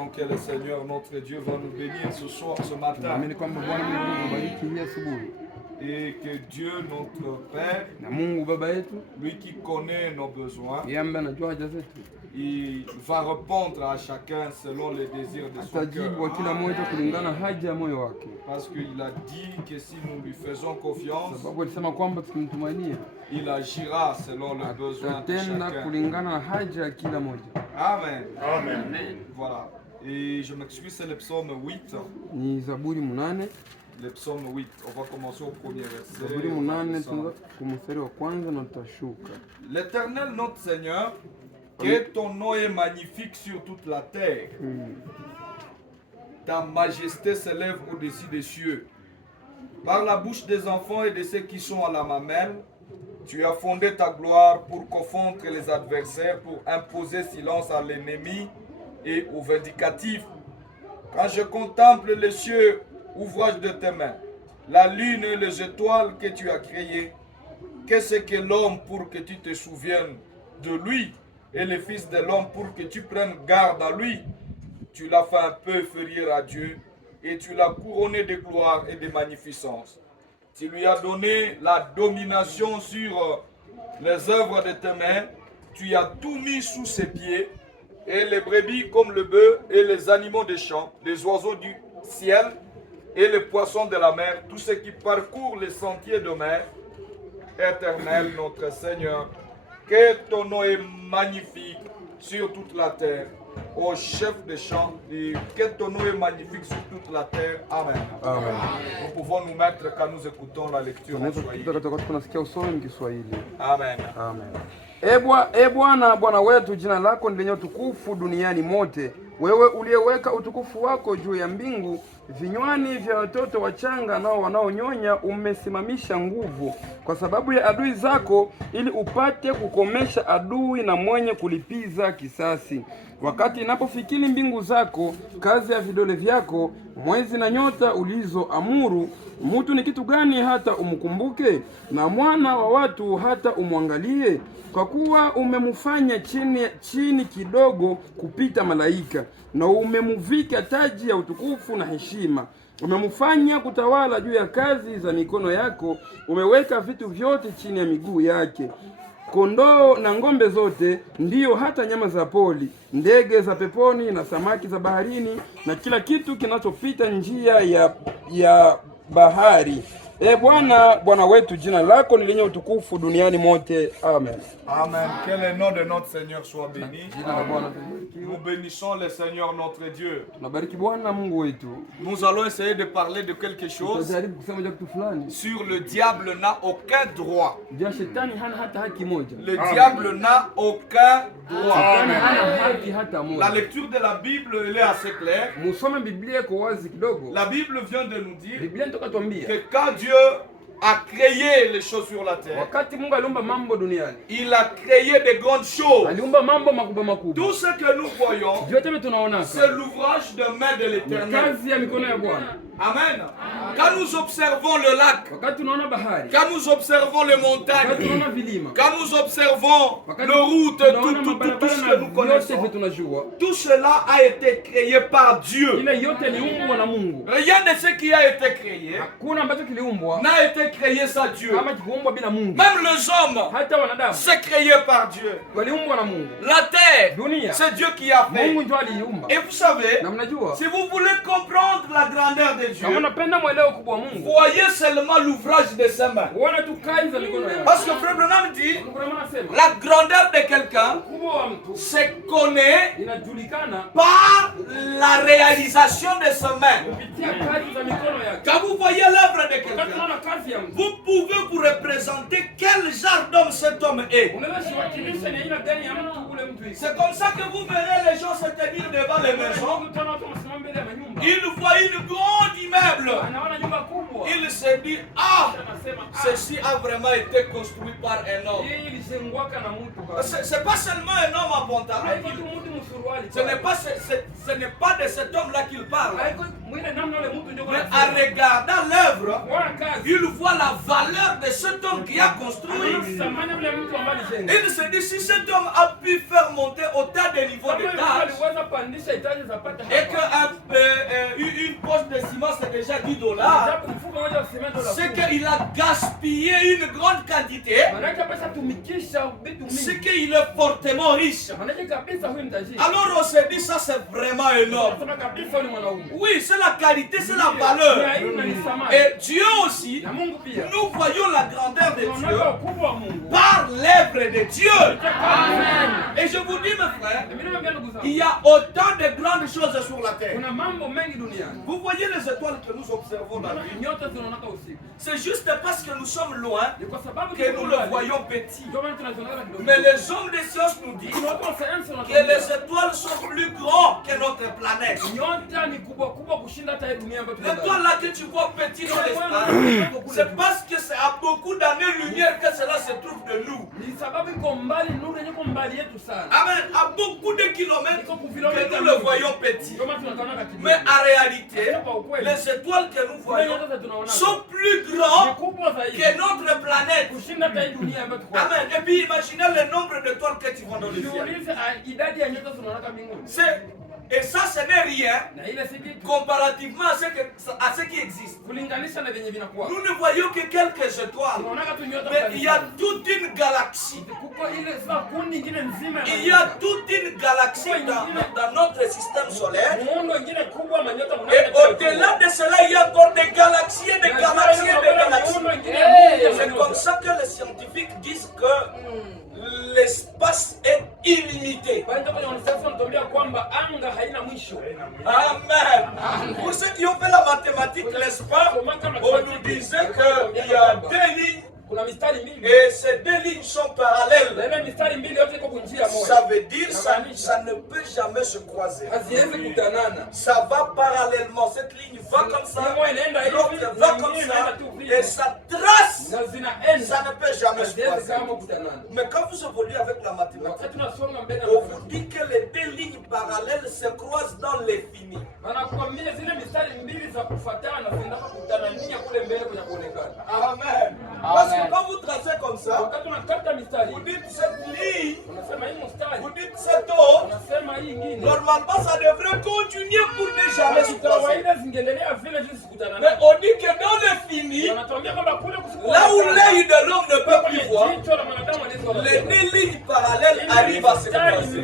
croyons que le Seigneur, notre Dieu, va nous bénir ce soir, ce matin. Et que Dieu, notre Père, lui qui connaît nos besoins, il va répondre à chacun selon les désirs de son cœur. Parce qu'il a dit que si nous lui faisons confiance, il agira selon les besoins de chacun. Amen. Amen. Voilà. Et je m'excuse, c'est le psaume 8. Le psaume 8. On va commencer au premier verset. L'Éternel, notre Seigneur, que ton nom est magnifique sur toute la terre. Ta majesté s'élève au-dessus des cieux. Par la bouche des enfants et de ceux qui sont à la mamelle, tu as fondé ta gloire pour confondre les adversaires, pour imposer silence à l'ennemi et aux vindicatifs. Quand je contemple les cieux, ouvrage de tes mains, la lune et les étoiles que tu as créées, qu'est-ce que l'homme pour que tu te souviennes de lui, et le fils de l'homme pour que tu prennes garde à lui? Tu l'as fait un peu férir à Dieu, et tu l'as couronné de gloire et de magnificence. Tu lui as donné la domination sur les œuvres de tes mains. Tu as tout mis sous ses pieds, et les brebis comme le bœuf, et les animaux des champs, les oiseaux du ciel, et les poissons de la mer, tous ceux qui parcourent les sentiers de mer. Éternel, notre Seigneur, que ton nom est magnifique sur toute la terre. Au chef des chants, et que ton nom est magnifique sur toute la terre. Amen. Amen. Nous pouvons nous mettre quand nous écoutons la lecture en Swahili. Amen. Amen. Bwana, Bwana wetu, jina lako ni lenye utukufu duniani mote. Wewe uliyeweka utukufu wako juu ya mbingu, vinywani vya watoto wachanga nao wanaonyonya umesimamisha nguvu kwa sababu ya adui zako, ili upate kukomesha adui na mwenye kulipiza kisasi. Wakati inapofikiri mbingu zako, kazi ya vidole vyako, mwezi na nyota ulizoamuru, mtu ni kitu gani hata umkumbuke, na mwana wa watu hata umwangalie? Kwa kuwa umemufanya chini kidogo kupita malaika, na umemuvika taji ya utukufu na heshima. Umemufanya kutawala juu ya kazi za mikono yako, umeweka vitu vyote chini ya miguu yake, kondoo na ng'ombe zote, ndiyo hata nyama za poli, ndege za peponi na samaki za baharini, na kila kitu kinachopita njia ya bahari. Bwana, Bwana wetu, jina lako ni lenye utukufu duniani mote. Amen. Amen. Que le nom de notre Seigneur soit béni. Nous bénissons le Seigneur notre Dieu. Nous allons essayer de parler de quelque chose sur le diable n'a aucun droit. Le diable n'a aucun droit. La lecture de la Bible elle est assez claire. La Bible vient de nous dire que quand Dieu a créé les choses sur la terre, il a créé de grandes choses. Tout ce que nous voyons, c'est l'ouvrage de main de l'Éternel. Amen. Quand nous observons le lac, quand nous observons les montagnes, quand nous observons les routes, tout ce que nous connaissons, tout cela a été créé par Dieu. Rien de ce qui a été créé n'a été créé sans Dieu. Même les hommes, c'est créé par Dieu. La terre, c'est Dieu qui a fait. Et vous savez, si vous voulez comprendre la grandeur de Dieu, voyez seulement l'ouvrage de ses mains. Parce que Frère Branham dit, la grandeur de quelqu'un se connaît par la réalisation de ses mains. Quand vous voyez l'œuvre de quelqu'un, vous pouvez vous représenter quel genre d'homme cet homme est. C'est comme ça que vous verrez les gens se tenir devant les maisons. Ils voient une grande immeuble. il se dit, ah, ceci a vraiment été construit par un homme. C'est pas seulement un homme à pantalon. Ce n'est pas de cet homme-là qu'il parle. Mais en regardant l'œuvre, il voit la valeur de cet homme qui a construit. Il se dit, si cet homme a pu faire monter autant de niveaux d'étage, et qu'une poche de ciment c'est déjà $10, c'est qu'il a gaspillé une grande quantité, c'est qu'il est fortement riche. Alors on se dit, ça c'est vraiment énorme. Oui, c'est la qualité, c'est la valeur. Et Dieu aussi, nous voyons la grandeur de Dieu par l'œuvre de Dieu. Et je vous dis, mes frères, il y a autant de grandes choses sur la terre. Vous voyez les étoiles que nous observons dans la vie. C'est juste parce que nous sommes loin que nous le voyons petit. Mais les hommes de science nous disent que les étoiles sont plus grandes que notre planète. L'étoile là que tu vois petit dans l'espace, c'est parce que c'est à beaucoup d'années-lumière que cela se trouve de nous. Amen. À beaucoup de kilomètres que nous le voyons petit. Mais en réalité, les étoiles que nous voyons sont plus grandes que notre planète. Amen. Et puis imaginez le nombre d'étoiles que tu vois dans le ciel. Et ça, ce n'est rien comparativement à ce qui existe. Nous ne voyons que quelques étoiles. Mais il y a toute une galaxie. Il y a toute une galaxie dans notre système solaire. Et au-delà de cela, il y a encore des galaxies et des galaxies et des galaxies. C'est comme ça que les scientifiques disent que l'espace est illimité. Amen. Pour ceux qui ont fait la mathématique, n'est-ce pas, on nous disait qu'il y a deux lignes. Et ces deux lignes sont parallèles. Ça veut dire que ça ne peut jamais se croiser. Ça va parallèlement. Cette ligne va comme ça, l'autre va comme ça. Et ça trace. Ça ne peut jamais se croiser. Mais quand vous évoluez avec la mathématique, on vous dit que les deux lignes parallèles se croisent dans l'infini. Amen. Parce que quand vous tracez comme ça, vous dites cette ligne, vous dites cette eau, normalement ça devrait continuer pour ne jamais se croiser. Mais on dit que dans l'infini, là où l'œil de l'homme ne peut plus voir, les deux lignes parallèles arrivent à se croiser.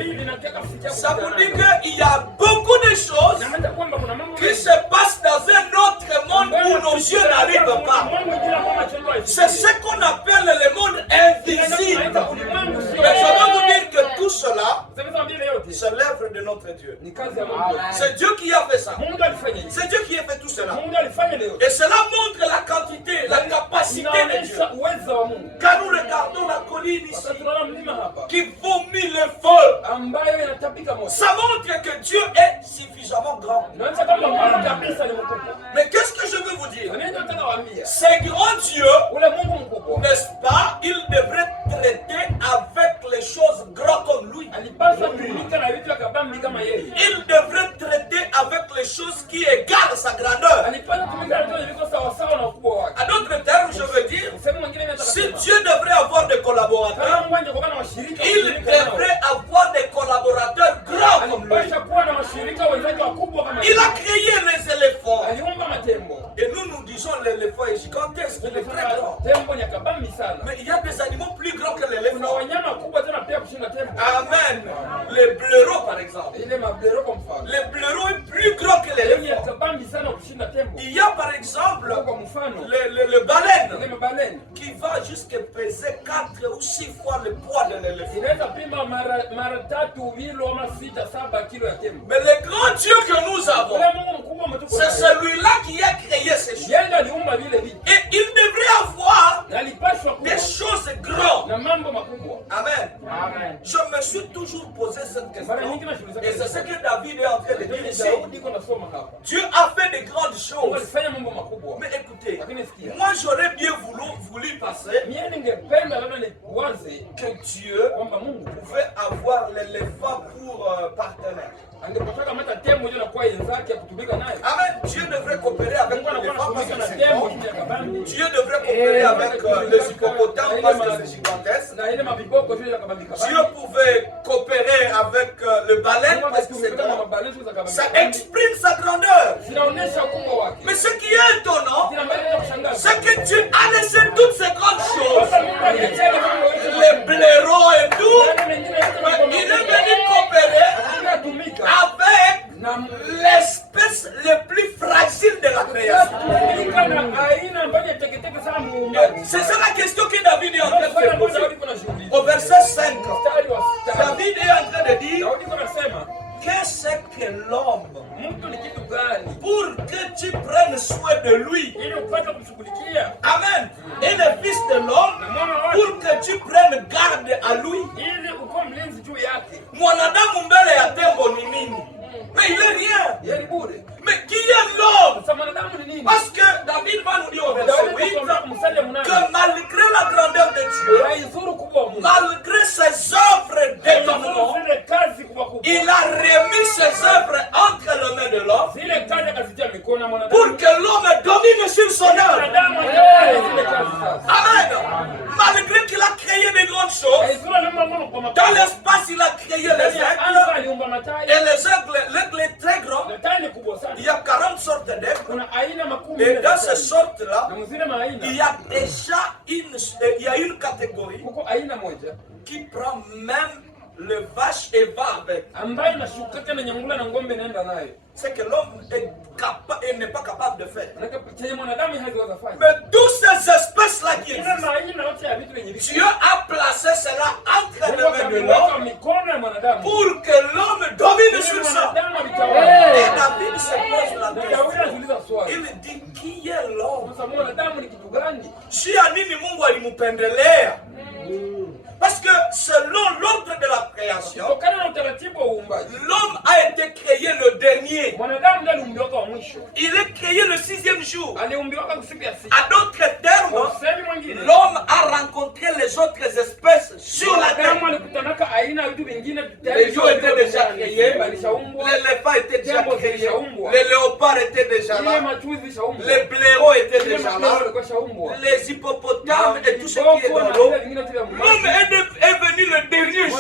Ça vous dit qu'il y a beaucoup de choses qui se passent dans un autre monde où nos yeux n'arrivent pas. C'est ce qu'on appelle le monde invisible. Mais je vais vous dire que tout cela, c'est l'œuvre de notre Dieu. C'est Dieu qui a fait ça. C'est Dieu qui a fait tout cela. Et cela montre la quantité, la capacité de Dieu. Quand nous regardons la colline ici, qui vomit le feu, ça montre que Dieu est suffisamment grand. Mais qu'est-ce que je veux vous dire? C'est grand Dieu, n'est-ce pas? Il devrait traiter avec les choses grandes comme lui. Il devrait traiter avec les choses qui égalent sa grandeur. À d'autres termes, je veux dire, si Dieu devrait avoir des collaborateurs, il devrait avoir des collaborateurs grands comme lui. Il a créé les éléphants. Et nous disons l'éléphant est gigantesque, il est très grand. Mais il y a des animaux plus grands que l'éléphant. Amen. Les blaireaux par exemple. Les blaireaux est plus grand que l'éléphant. Il y a par exemple le baleine qui va jusqu'à peser 4 ou 6 fois le poids de l'éléphant. Mais le grand Dieu que nous avons, c'est celui-là qui a créé ces choses. Et il devrait avoir des choses grandes. Amen. Je me suis toujours posé cette question. Et c'est ce que David est en train de dire ici. Dieu a fait de grandes choses. Mais écoutez, écoutez, moi j'aurais bien voulu passer que Dieu pouvait avoir l'éléphant pour partenaire. Amen. Dieu devrait coopérer avec l'éléphant parce que c'est grand. Dieu devrait coopérer avec les hippopotames parce que c'est gigantesque. Dieu pouvait coopérer avec le baleine parce que c'est grand. Ça exprime sa grandeur. Mais ce qui est étonnant, c'est que Dieu a laissé toutes ces grandes choses, les blaireaux et tout, mais il est venu coopérer avec l'espèce le plus fragile de la création. C'est ça la question que David est en train de se poser. Au verset 5, David est en train de dire: qu'est-ce que l'homme pour que tu prennes soin de lui? Amen. Et le fils de l'homme pour que tu prennes garde à lui. Mwanadamu mbele ya tembo ni nini? Mais il est rien. Mais qui est l'homme? Parce que David va nous dire au verset 8 que malgré la grandeur de Dieu, malgré ses œuvres d'étonnement, il a remis ses œuvres entre les mains de l'homme pour que l'homme domine sur son œuvre. Amen. Malgré qu'il a créé de grandes choses, dans l'espace il a créé les aigles. Et les aigles, l'aigle est très grand. Il y a 40 sortes d'aigles. Et dans ces sortes-là, il y a déjà une catégorie qui prend même le vache et va avec. C'est que l'homme n'est pas capable de faire. Mais toutes ces espèces-là qui existent, Dieu a placé cela entre les mains de l'homme pour que l'homme domine sur ça. Et David se pose la question. Il dit: qui est l'homme? Si Anini Mungu alimupendelea. Parce que selon l'ordre de la création, l'homme a été créé le dernier. Il est créé le 6e jour. À d'autres termes, l'homme a rencontré les autres espèces sur la terre. Les lions étaient déjà créés, l'éléphant était déjà créé, les léopards étaient déjà là, les blaireaux étaient déjà là, les hippopotames et tout ce qui est dans l'eau. L'homme est venu le dernier jour.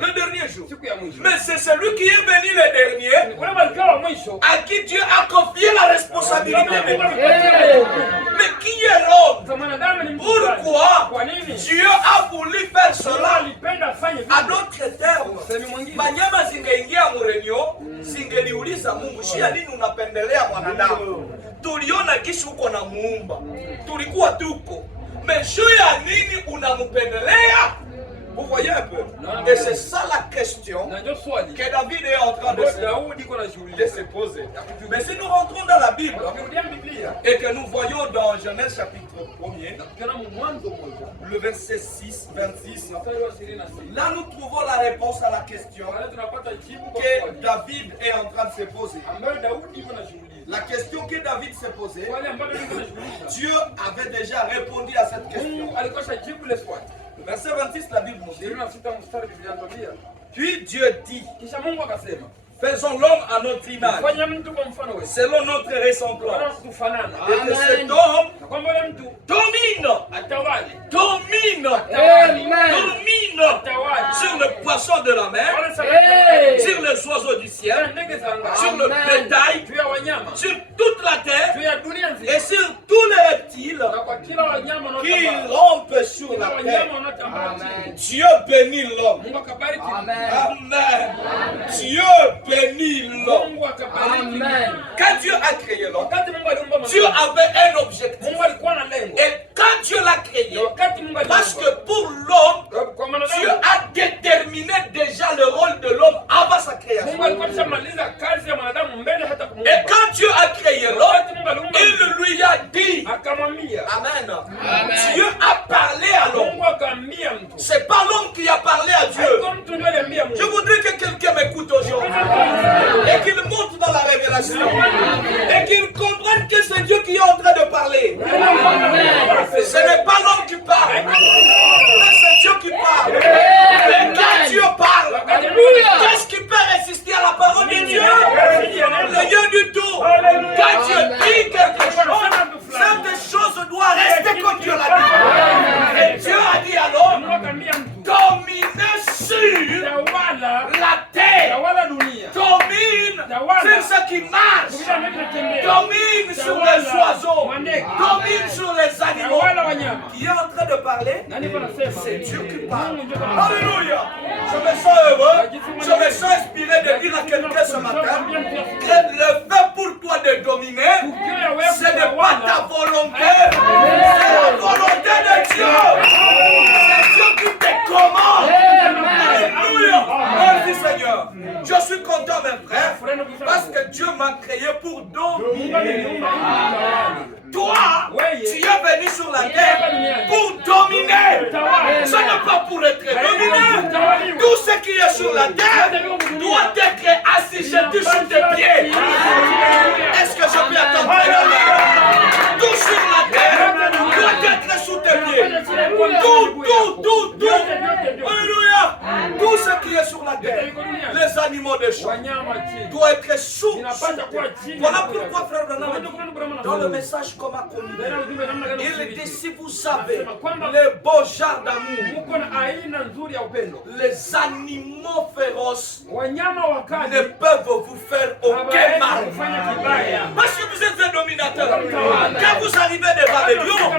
Le dernier jour. Mais c'est celui qui est venu le dernier à qui Dieu a confié la responsabilité de tout. Mais qui est l'homme? Pourquoi Dieu a voulu faire cela? À d'autres termes, manyama zingeingia murenyo zingeliuliza Mungu, shia nini unapendelea mwanadamu? Tuliona kisha uko na muumba, tulikuwa tuko, mais juu ya nini unamupendelea? Vous voyez un peu? Et c'est ça la question que David est en train de se poser. Mais si nous rentrons dans la Bible et que nous voyons dans Genèse chapitre 1er, le verset 26, là nous trouvons la réponse à la question que David est en train de se poser. La question que David s'est posée, Dieu avait déjà répondu à cette question. Verset 26, la Bible nous dit: puis Dieu dit, faisons l'homme à notre image, selon notre ressemblance, et que cet homme domine sur le poisson de la mer, sur les oiseaux du ciel, sur le bétail, sur toute la terre et sur tous les reptiles qui rampent sur la terre. Dieu bénit l'homme. Amen. Dieu bénit l'homme. Quand Dieu a créé l'homme, Dieu avait un objectif. Et quand Dieu l'a créé, parce que pour l'homme, Dieu a déterminé déjà le rôle de l'homme avant sa création. Et quand Dieu a créé l'homme, il lui a dit, Amen. Dieu a parlé à l'homme. C'est pas l'homme qui a parlé à Dieu. Je voudrais que quelqu'un m'écoute aujourd'hui et qu'il monte dans la révélation et qu'il comprenne que c'est Dieu qui est en train de parler. Ce n'est pas l'homme qui parle, mais c'est Dieu qui parle. Et quand Dieu parle, qu'est-ce qui peut résister à la parole de Dieu? Rien du tout. Quand Dieu dit quelque chose, cette chose doit rester comme Dieu l'a dit. Et Dieu a dit à l'homme, dominer sur la terre, domine sur ce qui marche, domine sur les oiseaux, domine sur les animaux. Qui est en train de parler? C'est Dieu qui parle. Alléluia. Je me sens heureux, je me sens inspiré de dire à quelqu'un ce matin que le fait pour toi de dominer, ce n'est pas ta volonté, c'est la volonté de Dieu. C'est Dieu qui te commande. Alléluia. Merci Seigneur. Je suis content mes frères parce que Dieu m'a créé pour dominer. Toi, tu es venu sur la terre pour dominer. Ce n'est pas pour être dominé. Tout ce qui est sur la terre doit être assujetti sous tes pieds. Est-ce que je peux attendre? Tout sur la terre doit être sous tes pieds. Tout. Alléluia. Tout ce qui est sur la terre, les animaux des champs, doit être sous tes pieds. Voilà pourquoi frère Branham, dans le message qu'on a connu, il dit si vous savez les beaux genres d'amour, les animaux féroces ne peuvent vous faire aucun mal. Parce que vous êtes un dominateur. Quand vous arrivez devant les lions,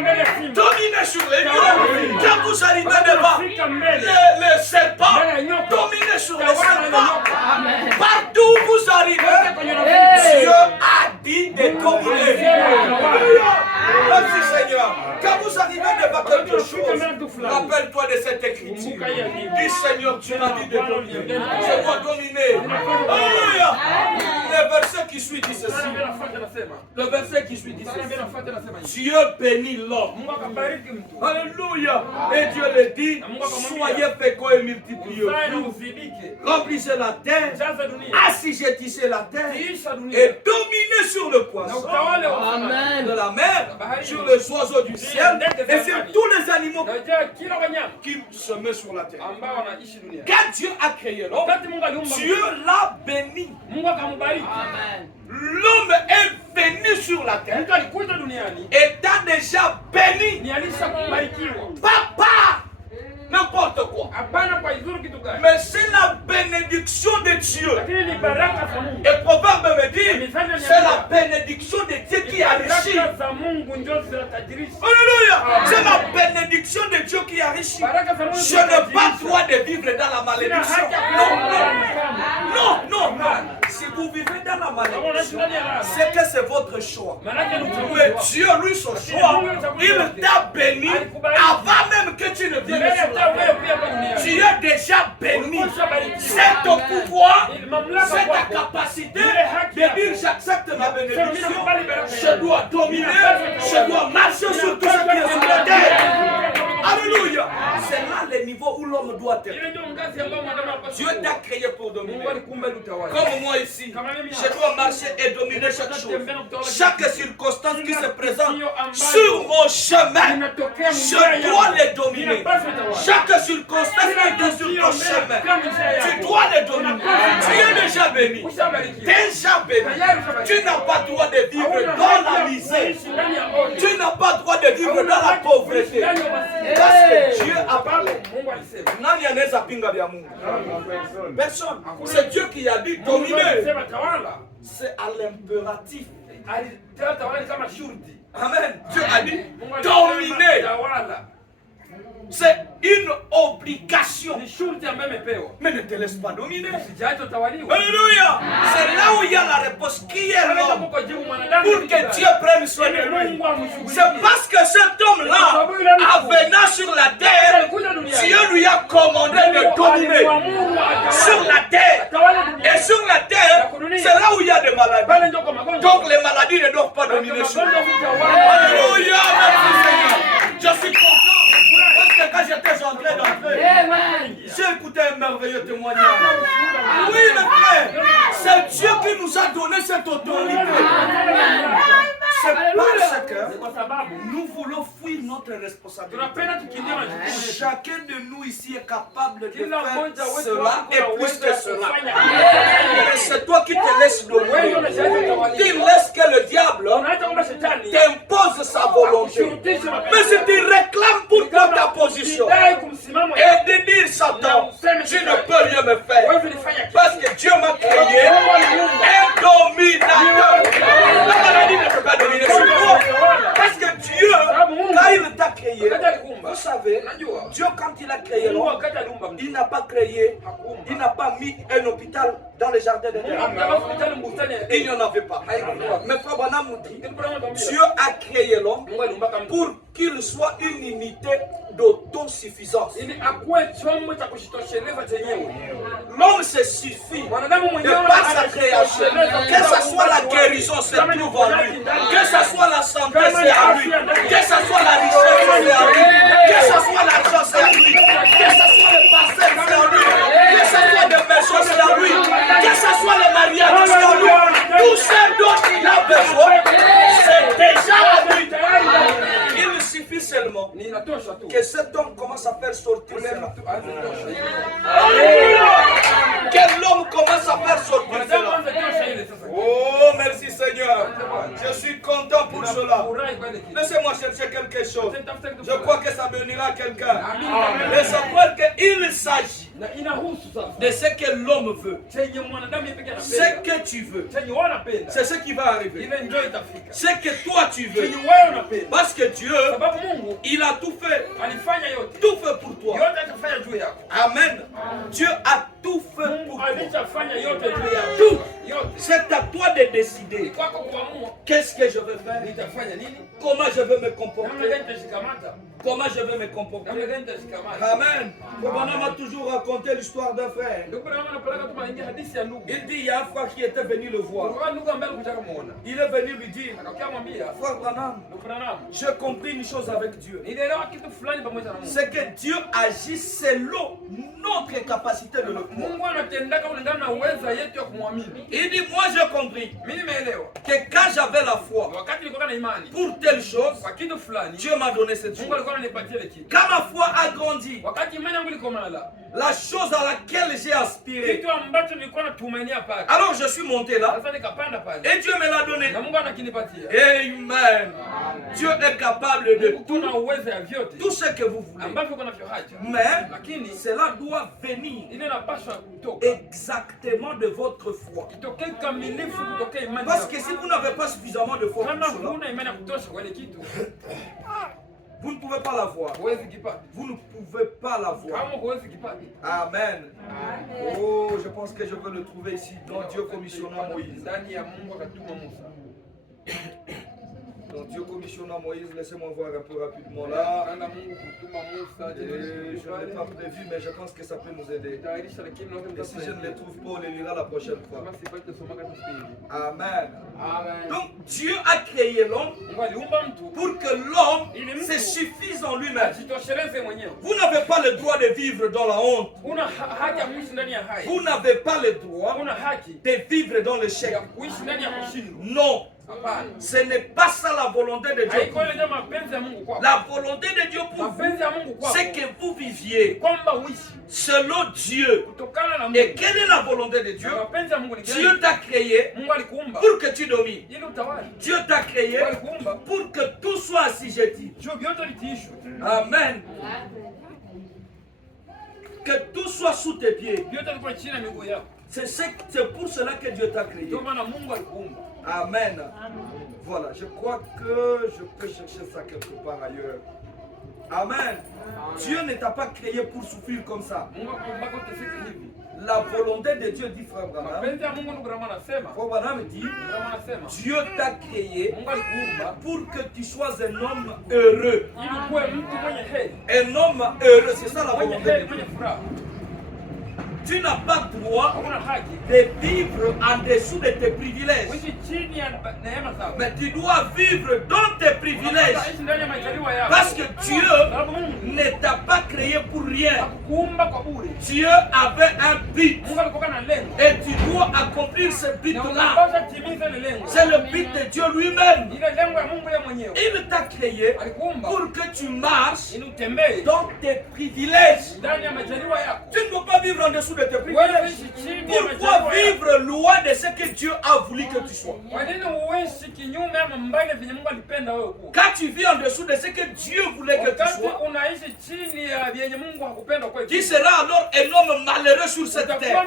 dominez sur les lions. Quand vous arrivez devant les serpents, dominez sur les serpents. Partout où vous arrivez, Dieu a dit de dominer. Merci Seigneur. Quand vous arrivez devant quelque chose, rappelle-toi de cette écriture. Dis Seigneur, tu m'as dit de dominer. Je dois dominer. Alléluia. Le verset qui suit dit ceci. Le verset qui suit dit ceci. Dieu bénit l'homme. Alléluia. Et Dieu le dit, soyez féconds et multipliez. Remplissez la terre, assujettissez la terre et dominez sur le poisson de la mer, sur les oiseaux du ciel et sur tous les animaux qui se mettent sur la terre. Quand Dieu a créé l'homme, Dieu l'a béni. L'homme est venu sur la terre et t'a déjà béni. Papa! N'importe quoi. Mais c'est la bénédiction de Dieu. Et Proverbe me dit, c'est la bénédiction de Dieu qui enrichit. Alléluia. C'est la bénédiction de Dieu qui enrichit. Je n'ai pas le droit de vivre dans la malédiction. Non. Si vous vivez dans la malédiction, c'est que c'est votre choix. Mais Dieu, lui, son choix, il t'a béni avant même que tu ne viennes sur la terre. Tu es déjà béni. C'est ton pouvoir, c'est ta capacité de dire j'accepte ma bénédiction. Je dois dominer, je dois marcher sur tout ce qui est sur la terre. Alléluia. C'est là le niveau où l'homme doit être. Dieu t'a créé pour dominer. Comme moi ici, je dois marcher et dominer chaque chose. Chaque circonstance qui se présente sur mon chemin, je dois les dominer. Chaque circonstance qui est sur ton chemin, tu dois les dominer. Tu es déjà béni. Déjà béni. Tu n'as pas le droit de vivre dans la misère. Tu n'as pas le droit de vivre dans la pauvreté. Parce que Dieu a parlé. Personne. C'est Dieu qui a dit dominer. C'est à l'impératif. Amen. Dieu a dit dominer. C'est une obligation. Mais ne te laisse pas dominer. Alléluia. C'est là où il y a la réponse. Qui est l'homme pour que Dieu prenne soin de lui? C'est parce que cet homme-là, en venant sur la terre, Dieu lui a commandé de dominer sur la terre. Et sur la terre, c'est là où il y a des maladies. Donc les maladies ne doivent pas dominer sur lui. Alléluia. Je suis content. Quand j'étais en train d'entrer, j'ai écouté un merveilleux témoignage. Oui, mes frères, c'est Dieu qui nous a donné cette autorité. C'est parce que nous voulons fuir notre responsabilité. Chacun de nous ici est capable de faire cela et plus que cela. C'est toi qui te laisses dominer. Tu laisses que le diable t'impose sa volonté. Mais si tu réclames pour toi ta position et de dire Satan, tu ne peux rien me faire parce que Dieu m'a créé un dominateur. La maladie ne peut pas dominer sur toi parce que Dieu, quand il t'a créé, vous savez, Dieu quand il a créé l'homme, il n'a pas créé, il n'a pas mis un hôpital dans le jardin de Dieu. Il n'y en avait pas. Mais Frère Branham nous dit, Dieu a créé l'homme pour qu'il soit une unité d'autosuffisance. L'homme se suffit de par sa création. Que ce soit la guérison, c'est trouve en lui. Que ce soit la santé, c'est à lui. Que ce soit la richesse, c'est à lui. Que ce soit l'argent, c'est à lui. Que ce soit le parcelle, c'est à lui. Que ce soit des maisons, c'est à lui. Que ce soit le mariage, c'est à lui. Tout ce dont il a besoin, c'est déjà à lui. Il suffit seulement que cet homme commence à faire sortir cela. Que l'homme commence à faire sortir cela. Oh, merci Seigneur. Je suis content pour cela. Laissez-moi chercher quelque chose. Je crois que ça bénira quelqu'un. Et ça croit qu'il s'agit de ce que l'homme veut. Ce que tu veux, c'est ce qui va arriver. Ce que toi tu veux. Parce que Dieu, il a tout fait. Tout fait pour toi. Amen. Dieu a tout fait pour toi. Tout. C'est à toi de décider. Qu'est-ce que je veux faire? Comment je veux me comporter? Comment je veux me comporter? Amen. On m'a toujours raconté l'histoire d'un frère. Il dit, il y a un frère qui était venu le voir. Il est venu lui dire, frère Branham, j'ai compris une chose avec Dieu. C'est que Dieu agit selon notre capacité de le croire. Il dit, moi j'ai compris que quand j'avais la foi pour telle chose, Dieu m'a donné cette chose. Quand ma foi a grandi, la chose à laquelle j'ai aspiré, alors je suis monté là et Dieu me l'a donné. Amen. Dieu est capable de tout ce que vous voulez. Mais cela doit venir exactement de votre foi. Parce que si vous n'avez pas suffisamment de foi pour cela, vous ne pouvez pas la voir. Vous ne pouvez pas la voir. Amen. Oh, je pense que je veux le trouver ici dans Dieu commissionnant Moïse. Donc Dieu commissionna Moïse, laissez-moi voir un peu rapidement là. Je ne l'ai pas prévu, mais je pense que ça peut nous aider. Et si je ne les trouve pas, on les lira la prochaine fois. Amen. Donc Dieu a créé l'homme pour que l'homme se suffise en lui-même. Vous n'avez pas le droit de vivre dans la honte. Vous n'avez pas le droit de vivre dans l'échec. Non. Ce n'est pas ça la volonté de Dieu. La volonté de Dieu pour vous, c'est que vous viviez selon Dieu. Et quelle est la volonté de Dieu? Dieu t'a créé pour que tu domines. Dieu t'a créé pour que tout soit assujetti. Amen. Que tout soit sous tes pieds. C'est pour cela que Dieu t'a créé. Amen. Voilà, je crois que je peux chercher ça quelque part ailleurs. Amen. Dieu ne t'a pas créé pour souffrir comme ça. La volonté de Dieu, dit Frère Branham. Frère Branham dit, Dieu t'a créé pour que tu sois un homme heureux. Un homme heureux, c'est ça la volonté de Dieu. Tu n'as pas droit de vivre en dessous de tes privilèges. Mais tu dois vivre dans tes privilèges. Parce que Dieu ne t'a pas créé pour rien. Dieu avait un but. Et tu dois accomplir ce but-là. C'est le but de Dieu lui-même. Il t'a créé pour que tu marches dans tes privilèges. Tu ne peux pas vivre en dessous de tes privilèges. Pourquoi vivre loin de ce que Dieu a voulu que tu sois? Quand tu vis en dessous de ce que Dieu voulait que tu sois, qui sera alors un homme malheureux sur cette terre?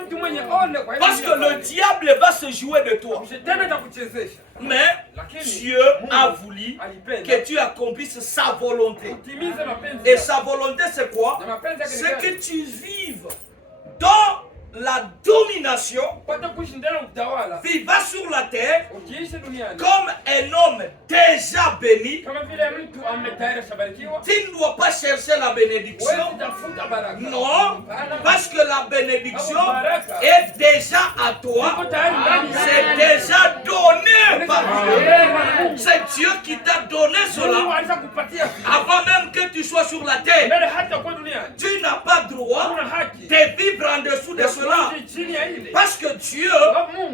Parce que le diable va se jouer de toi. Mais Dieu a voulu que tu accomplisses sa volonté. Et sa volonté, c'est quoi? C'est que tu vives dans la domination, vivant sur la terre comme un homme déjà béni. Tu ne dois pas chercher la bénédiction. Non, parce que la bénédiction est déjà à toi. C'est déjà donné par Dieu. C'est Dieu qui t'a donné cela avant même que tu sois sur la terre. Tu n'as pas droit de vivre en dessous de cela. Parce que Dieu,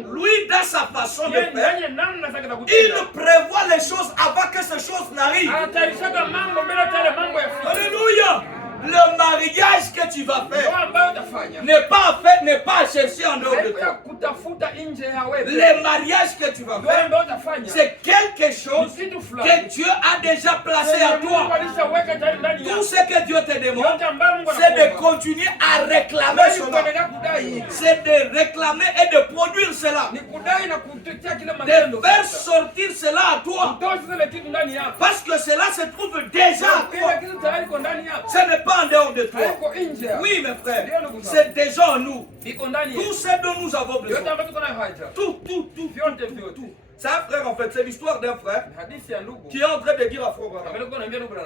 lui, dans sa façon de faire, il prévoit les choses avant que ces choses n'arrivent. Alléluia. Le mariage que tu vas faire n'est pas à chercher en dehors de toi. Le mariage que tu vas faire, c'est quelque chose que Dieu a déjà placé à toi. Tout ce que Dieu te demande, c'est de continuer à réclamer cela. C'est de réclamer et de produire cela. De faire sortir cela à toi. Parce que cela se trouve déjà à toi. Ce n'est pas en dehors de toi. Oui, mes frères, c'est déjà en nous. Tout ce dont nous avons besoin. Tout. C'est un frère en fait, c'est l'histoire d'un frère qui est en train de dire à Frère Branham.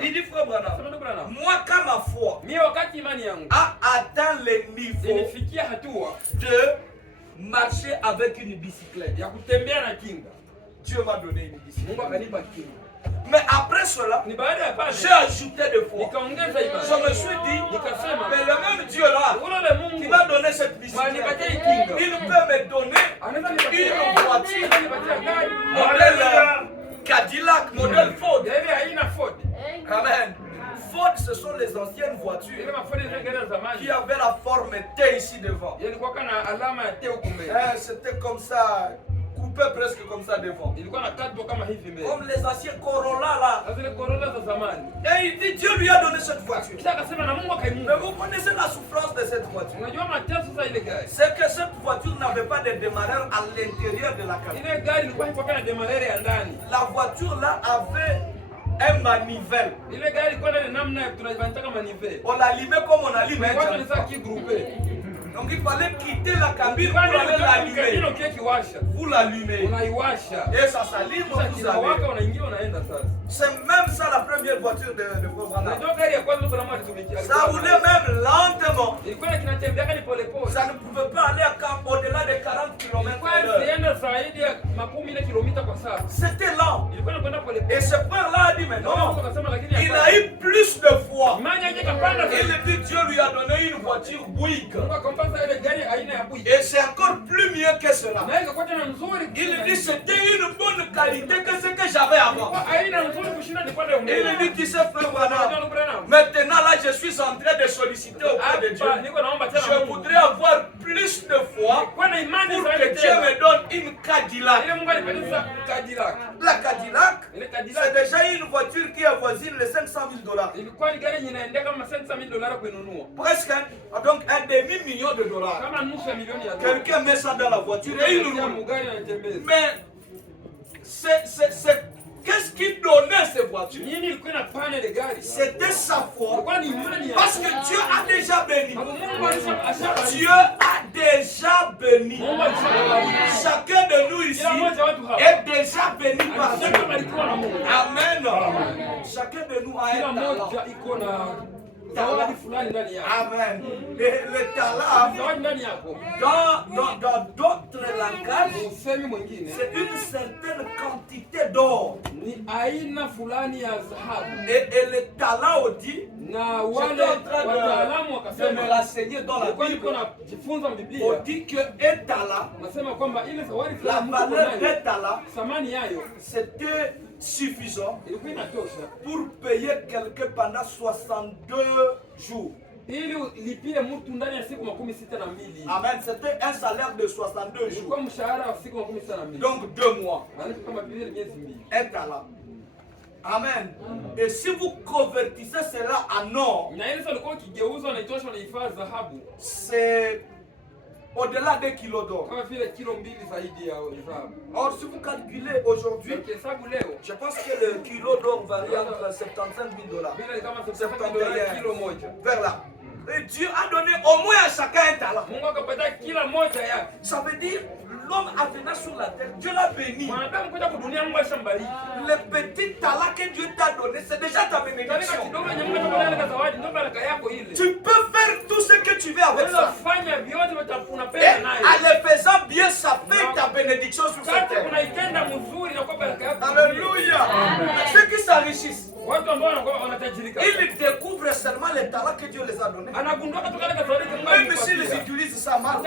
Il dit Frère Branham, moi quand ma foi a atteint le niveau de marcher avec une bicyclette, Dieu m'a donné une bicyclette. Mais après cela, j'ai ajouté des fois. Je me suis dit, mais le même Dieu là, qui m'a donné cette bicyclette, il peut me donner une voiture, modèle Cadillac, modèle Ford. Amen. Ford, ce sont les anciennes voitures qui avaient la forme T ici devant. C'était comme ça. Coupé presque comme ça devant. Comme les anciens Corolla là. Et il dit Dieu lui a donné cette voiture. Mais vous connaissez la souffrance de cette voiture. C'est que cette voiture n'avait pas de démarreur à l'intérieur de la cabine. La voiture là avait un manivelle. On l'allumait comme on allume. Donc il fallait quitter la cabine pour aller l'allumer. Vous l'allumez. Et ça s'allume, vous allez. C'est même ça la première voiture de Frère Branham. Ça roulait même lentement. Ça ne pouvait pas aller au-delà de 40 km/h. C'était lent. Et ce frère-là a dit mais non. Il a eu plus de foi. Il dit Dieu lui a donné une voiture Buick. Et c'est encore plus mieux que cela. Il dit c'était une bonne qualité que ce que j'avais avant. Il dit tu sais Frère Branham, maintenant là je suis en train de solliciter auprès de Dieu. Je voudrais avoir plus de foi pour que Dieu me donne une Cadillac. La Cadillac, c'est déjà une voiture qui avoisine les $500,000. Presque donc un demi-million de dollars. Quelqu'un met ça dans la voiture et il roule. Mais qu'est-ce qui donnait ces voitures? C'était sa foi. Parce que Dieu a déjà béni. Dieu a déjà béni. Chacun de nous ici est déjà béni par Dieu. Amen. Chacun de nous a un talent. Amen. Et le talent, dans d'autres langages, c'est une certaine quantité d'or. Et le talent on dit, j'étais en train de me renseigner dans la Bible. On dit que un talent, la valeur d'un talent, c'était suffisant pour payer quelqu'un pendant 62 jours. Amen. C'était un salaire de 62 jours. Donc 2 mois. Un talent. Amen. Et si vous convertissez cela en or, c'est au-delà des kilos d'or. Or, si vous calculez aujourd'hui, je pense que le kilo d'or varie entre 75 000 $. 71 vers là. Et Dieu a donné au moins à chacun un talent. Ça veut dire, l'homme a venu sur la terre, Dieu l'a béni. Le petit talent que Dieu t'a donné, c'est déjà ta bénédiction. Tu peux faire tout ce que tu veux avec ça. Et en le faisant bien, ça fait ta bénédiction sur cette terre. Alléluia. Ceux qui s'enrichissent, ils découvrent seulement les talents que Dieu les a donnés. Même s'ils les utilisent, ça marche.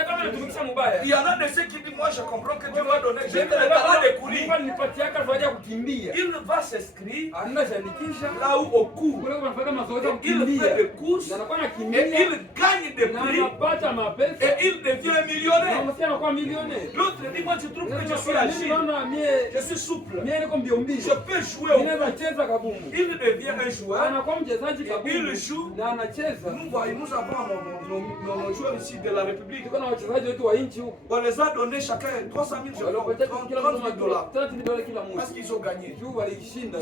Il y en a de ceux qui disent, moi je comprends que Dieu m'a donné, j'ai le talent de courir. Il va s'inscrire là où au cours. Il fait des courses et il gagne des prix et il devient millionnaire. L'autre dit, moi je trouve que je suis agile, je suis souple, je peux jouer au foot. Il devient un joueur, il joue. Nous avons nos joueurs ici de la République. On les a donné chacun 300 000 $, 30 000 $. Parce qu'ils ont gagné.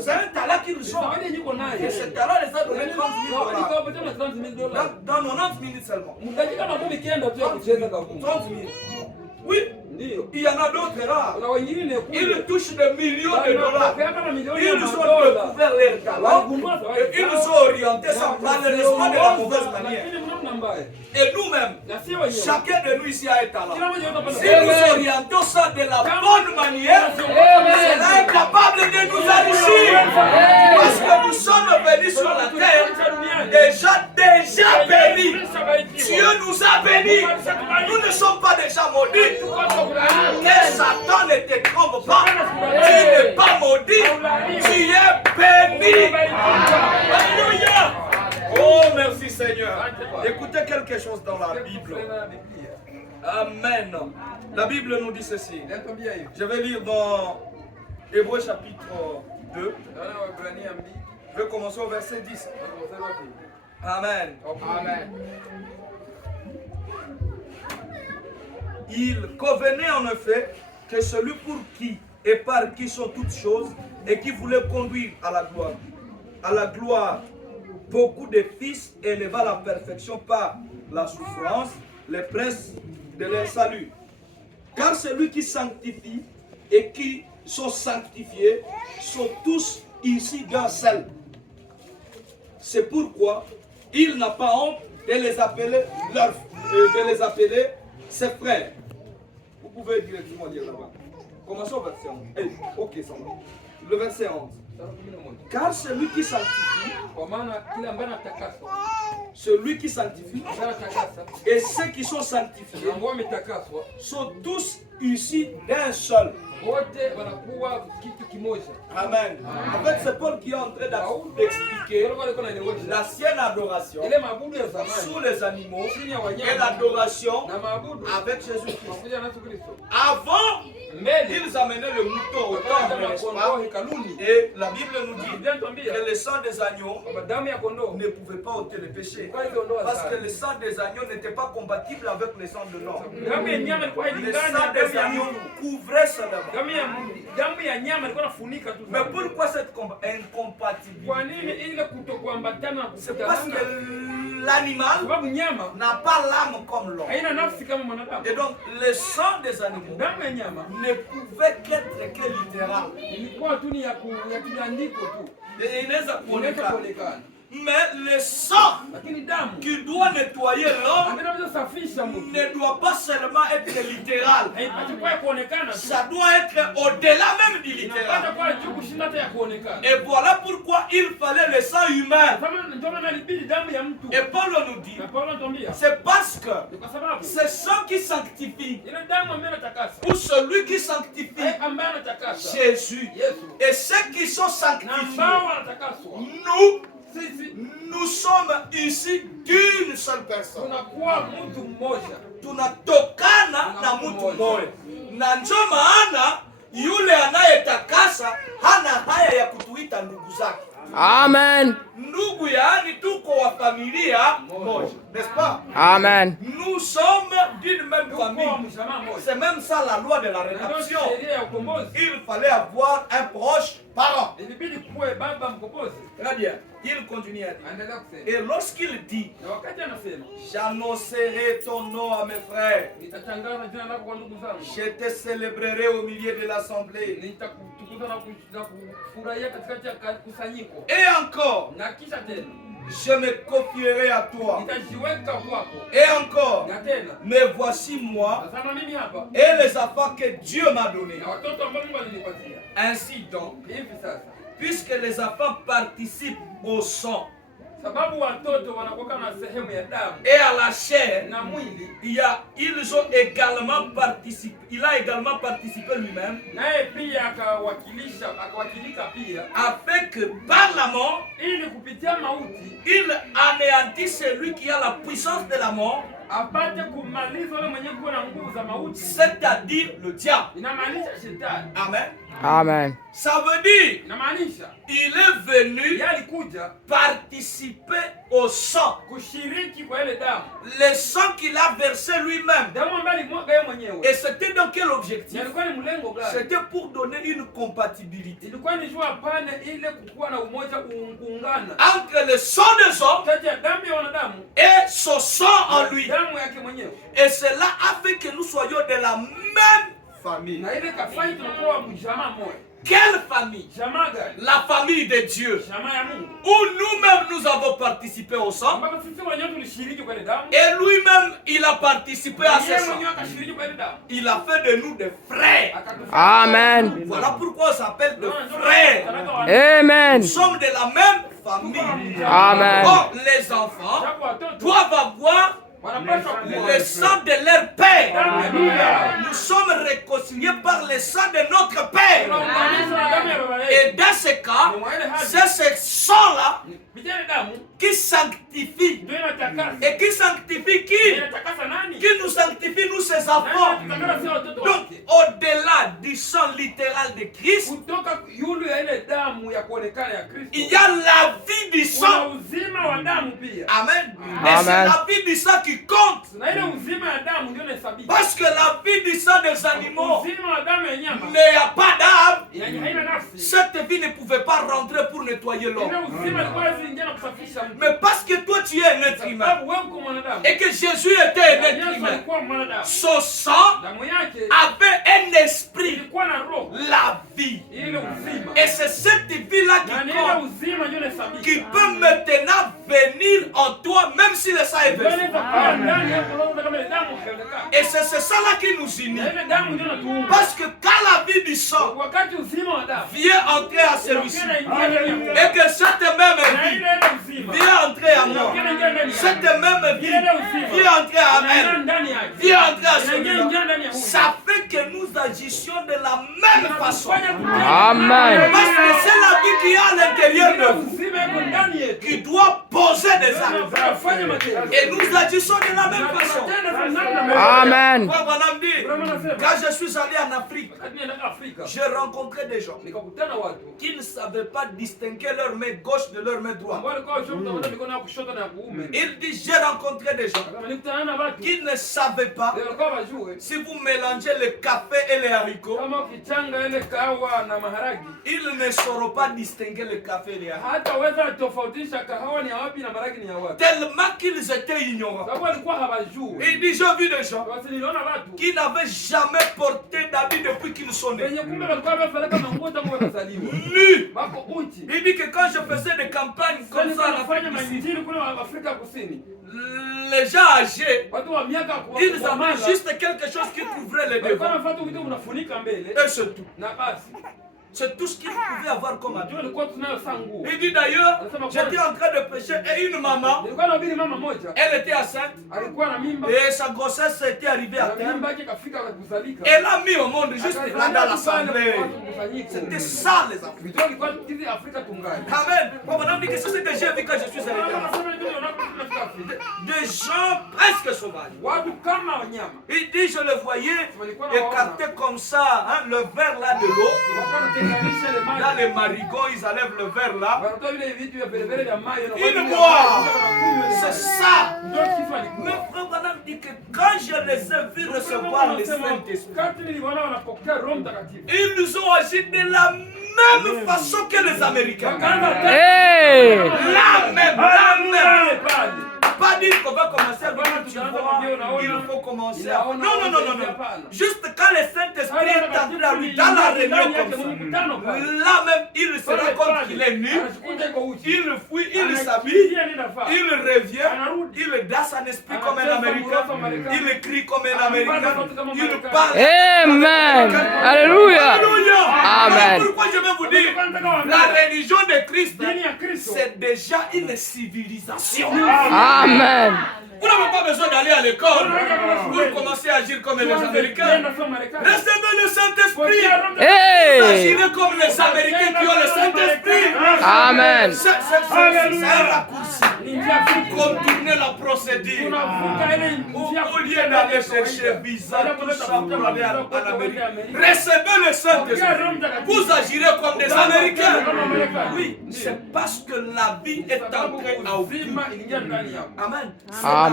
C'est un talent qu'ils ont. Et ce talent les a donné 30 000 $. Dans 90 minutes seulement. 30 000. Oui. Il y en a d'autres là. Ils touchent des millions de dollars. Ils ont découvert leur talent. Et ils nous ont orientés ça malheureusement de la mauvaise manière. Et nous-mêmes, chacun de nous ici a un talent. Si nous orientons ça de la bonne manière, cela est capable de nous enrichir. Parce que nous sommes venus sur la terre déjà bénis. Dieu nous a bénis. Nous ne sommes pas déjà maudits. Que Satan ne te trompe pas. Tu n'es pas maudit. Tu es béni. Alléluia. Oh, merci Seigneur. Écoutez quelque chose dans la Bible. Amen. La Bible nous dit ceci. Je vais lire dans Hébreux chapitre 2. Je vais commencer au verset 10. Amen. Amen. Il convenait en effet que celui pour qui et par qui sont toutes choses et qui voulait conduire à la gloire, beaucoup de fils éleva la perfection par la souffrance, les princes de leur salut. Car celui qui sanctifie et qui sont sanctifiés sont tous ici d'un seul. C'est pourquoi il n'a pas honte de les appeler ses frères. Vous pouvez directement lire là-bas. Commençons au verset 11. Ok, ça va. Le verset 11. Car celui qui sanctifie et ceux qui sont sanctifiés sont tous ici d'un seul. Amen. En fait, c'est Paul qui est en train d'expliquer l'ancienne adoration sous les animaux et l'adoration avec Jésus-Christ. Avant, ils amenaient le mouton au temple, n'est-ce pas? Et la Bible nous dit que le sang des agneaux ne pouvait pas ôter le péché. Parce que le sang des agneaux n'était pas compatible avec le sang de l'homme. Le sang des agneaux couvrait seulement. Mais pourquoi cette incompatibilité? C'est parce que l'animal n'a pas l'âme comme l'homme. Et donc le sang des animaux ne pouvait qu'être que littéral. Mais le sang qui doit nettoyer l'homme ne doit pas seulement être littéral. Ça doit être au-delà même du littéral. Et voilà pourquoi il fallait le sang humain. Et Paul nous dit, c'est parce que c'est sang qui sanctifie, ou celui qui sanctifie Jésus, et ceux qui sont sanctifiés, nous sommes ici d'une seule personne. Tunatokana na mtu mmoja. Na ndio maana yule anayetakasa hana haya ya kutuita ndugu zake. Amen. Ndugu yaani tuko wa familia moja. N'est-ce pas? Amen. Nous sommes d'une même famille. C'est même ça la loi de la rédemption. Il fallait avoir un proche parent. Très bien. Il continue à dire. Et lorsqu'il dit, j'annoncerai ton nom à mes frères, je te célébrerai au milieu de l'assemblée. Et encore, je me confierai à toi. Et encore, me voici moi et les enfants que Dieu m'a donnés. Ainsi donc, puisque les enfants participent au sang et à la chair, ils ont également participé. Il a également participé lui-même, afin que par la mort, il anéantisse celui qui a la puissance de la mort, c'est-à-dire le diable. Amen. Amen. Ça veut dire, il est venu participer au sang. Le sang qu'il a versé lui-même. Et c'était dans quel objectif? C'était pour donner une compatibilité entre le sang des hommes et son sang en lui. Et cela a fait que nous soyons de la même famille. Quelle famille? La famille de Dieu, où nous-mêmes nous avons participé au sang, et lui-même il a participé à ce sang. Il a fait de nous des frères. Amen. Voilà pourquoi on s'appelle des frères. Amen. Nous sommes de la même famille. Amen. Or, les enfants doivent avoir le sang de leur père. Nous sommes réconciliés par le sang de notre père. Et dans ce cas, c'est ce sang-là qui sanctifie. Et qui sanctifie qui? Qui nous sanctifie, nous ses enfants. Donc, au-delà du sang littéral de Christ, il y a la vie du sang. Amen. Et c'est la vie du sang qui compte. Parce que la vie du sang des animaux, il n'y a pas d'âme. Cette vie ne pouvait pas rentrer pour nettoyer l'homme. Mais parce que toi tu es un être humain et que Jésus était un être humain, son sang avait un esprit, la vie. Et c'est cette vie-là qui compte, qui peut maintenant venir en toi même si le sang est versé. Et c'est ce sang-là qui nous unit. Parce que quand la vie du sang vient entrer à celui-ci, et que cette même vie vient entrer à moi, cette même vie vient entrer à elle, vient entrer à celui-là, ça fait que nous agissions de la même façon. Amen. Parce que c'est la vie qui est à l'intérieur de vous qui doit poser des actes. Et nous agissons de la même façon. Amen. Quand je suis allé en Afrique, j'ai rencontré des gens qui ne savaient pas distinguer leur main gauche de leur main droite. Il dit, j'ai rencontré des gens qui ne savaient pas si vous mélangez le café et les haricots, ils ne sauront pas distinguer le café et les haricots. Tellement qu'ils étaient ignorants. Il dit, j'ai vu des gens qui n'avaient n'avaient jamais porté d'habits depuis qu'ils sont nés. Nus. Il dit que quand je faisais des campagnes comme ça, les gens âgés, ils avaient juste quelque chose qui couvrait les devants. Et c'est tout. C'est tout ce qu'il pouvait avoir comme habit. Il dit d'ailleurs, j'étais en train de pécher et une maman, elle était enceinte et sa grossesse était arrivée à terme. Elle a mis au monde juste là dans l'assemblée. C'était ça les Africains. Amen. On m'a dit que c'est ce que j'ai vu quand je suis arrivé. Des gens presque sauvages. Il dit, je le voyais écarté comme ça, hein, le verre là de l'eau. Dans les marigots, ils enlèvent le verre là. Ils boivent. C'est ça. Mais frère Branham dit que quand je les ai vus recevoir le Saint-Esprit, ils nous ont agi de la même façon que les Américains. Hey. La même. Pas dire qu'on va commencer à voir, tu vois, il faut commencer à... Non. Juste quand le Saint-Esprit est entré à lui dans la réunion comme ça, là même, il se rend compte qu'il est nu, il fuit, il s'habille, il revient, il danse en esprit comme un Américain, il crie comme un Américain, il parle. Amen. Alléluia. Amen. Pourquoi je vais vous dire, la religion de Christ, c'est déjà une civilisation. Amen. Vous n'avez pas besoin d'aller à l'école pour commencer à agir comme les Américains. Recevez le Saint-Esprit. Hey. Agirez comme les Américains qui ont le Saint-Esprit. Amen. C'est un raccourci. Contourner la procédure. Au lieu d'aller chercher visa, tout ça pour aller en Amérique. Recevez le Saint-Esprit. Vous agirez comme des Américains. Oui, c'est parce que la vie est entrée à vous. Amen. Amen.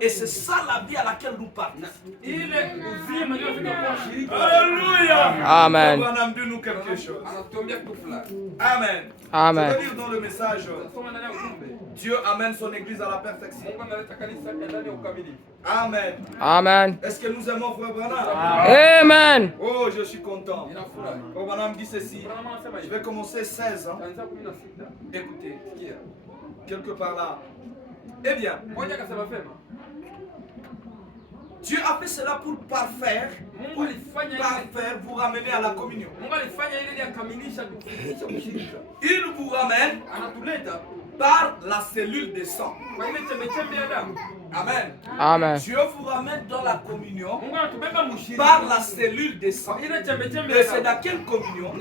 Et c'est ça la vie à laquelle nous parlons. Alléluia. Amen. Nous quelque chose. Amen. Amen. Je veux dire dans le message, Dieu amène son église à la perfection. Amen. Amen. Est-ce que nous aimons frère Branham? Amen. Oh, je suis content. Frère Branham dit ceci. Je vais commencer 16 ans. Écoutez, quelque part là. Eh bien, Dieu a fait cela pour parfaire, vous ramener à la communion. Il vous ramène par la cellule de sang. Amen. Amen. Dieu vous ramène dans la communion par la cellule de sang. Et c'est dans quelle communion?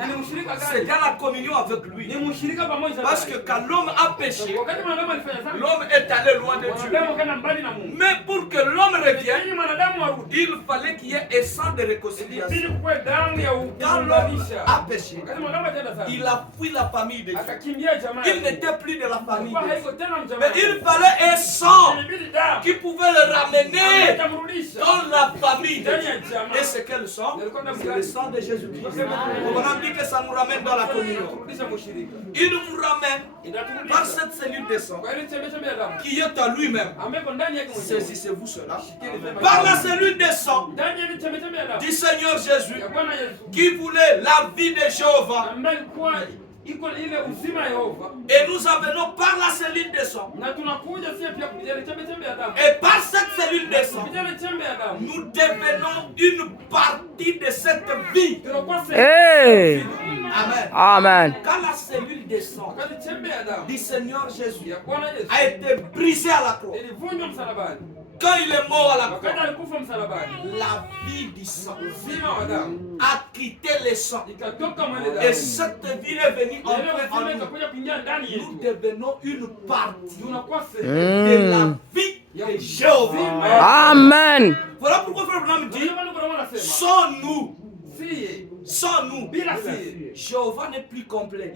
C'est dans la communion avec lui. Parce que quand l'homme a péché, l'homme est allé loin de Dieu. Mais pour que l'homme revienne, il fallait qu'il y ait un sang de réconciliation. Quand l'homme a péché, il a fui la famille de Dieu. Il n'était plus de la famille de Dieu. Mais il fallait un sang qui pouvait le ramener dans la famille de Dieu. Et c'est quel sang? C'est le sang de Jésus-Christ. On a dit que ça nous ramène dans la communion. Il vous ramène par cette cellule de sang qui est à lui-même. Saisissez-vous cela. Par la cellule de sang du Seigneur Jésus qui voulait la vie de Jéhovah. Et nous venons par la cellule de sang. Et par cette cellule de sang, nous devenons une partie de cette vie. Hey. Amen. Amen. Quand la cellule de sang du Seignor Jésus a été brisée à la croix, quand il est mort à la croix, la vie du sang a quitté le sang. Et cette vie est venue entrer en nous. Nous devenons une partie de la vie de Jéhovah. Amen. Voilà pourquoi Frère Branham dit, sans nous, Jéhovah n'est plus complet.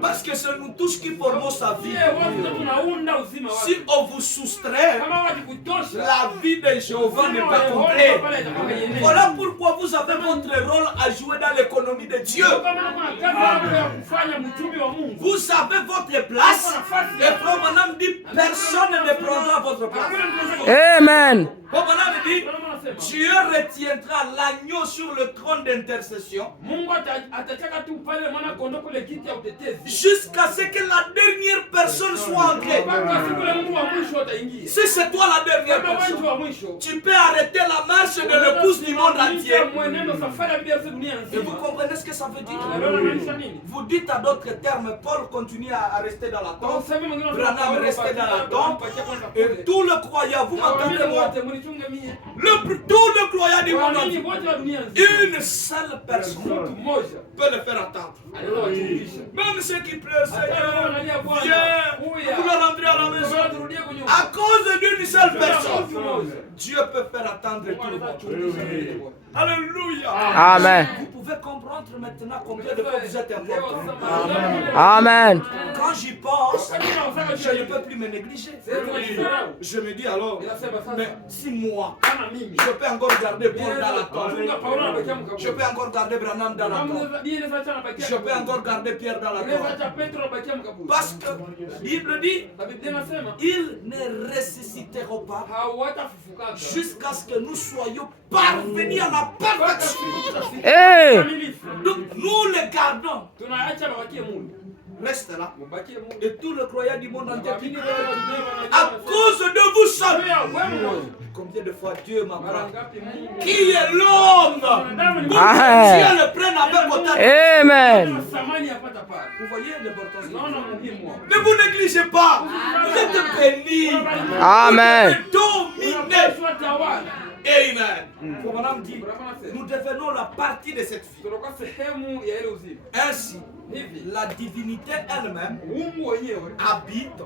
Parce que c'est nous tous qui formons sa vie. Si on vous soustrait, la vie de Jéhovah n'est pas complète. Voilà pourquoi vous avez votre rôle à jouer dans l'économie de Dieu. Vous avez votre place. Et Frère Branham dit, personne ne prendra votre place. Amen. Frère Branham dit, dit, Dieu retiendra l'agneau sur le trône d'intercession jusqu'à ce que la dernière personne soit entrée. Si c'est toi la dernière personne, tu peux arrêter la marche de l'épouse du monde entier. Et vous comprenez ce que ça veut dire? Vous dites à d'autres termes, Paul continue à rester dans la tente, Branham restait dans la tente, et tout le croyant, vous m'entendez moi? Tout le croyant du monde entier, une seule personne peut le faire attendre. Même ceux qui pleurent, Seigneur, viens, vous le rendrez à la maison. À cause d'une seule personne, Dieu peut faire attendre tout le monde. Alléluia. Amen. Vous pouvez comprendre maintenant combien de fois vous êtes important. Amen. Quand j'y pense, je ne peux plus me négliger. Je me dis alors, mais si moi, je peux encore garder Paul dans la tente, je peux encore garder Branham dans la tente, je peux encore garder Pierre dans la tente. Parce que la Bible dit, ils ne ressusciteront pas jusqu'à ce que nous soyons parvenus à la perfection. Hey. Donc nous les gardons. Reste là. Et tout le croyant du monde entier qui pleure à cause de vous seuls. Combien de fois Dieu m'a parlé? Qui est l'homme pour que Dieu le prenne avec autant de... Amen. Vous voyez l'importance? Ne vous négligez pas. Vous êtes bénis. Amen. Vous êtes dominés. Amen. Pour madame dit, nous devenons la partie de cette vie. Ainsi, la divinité elle-même habite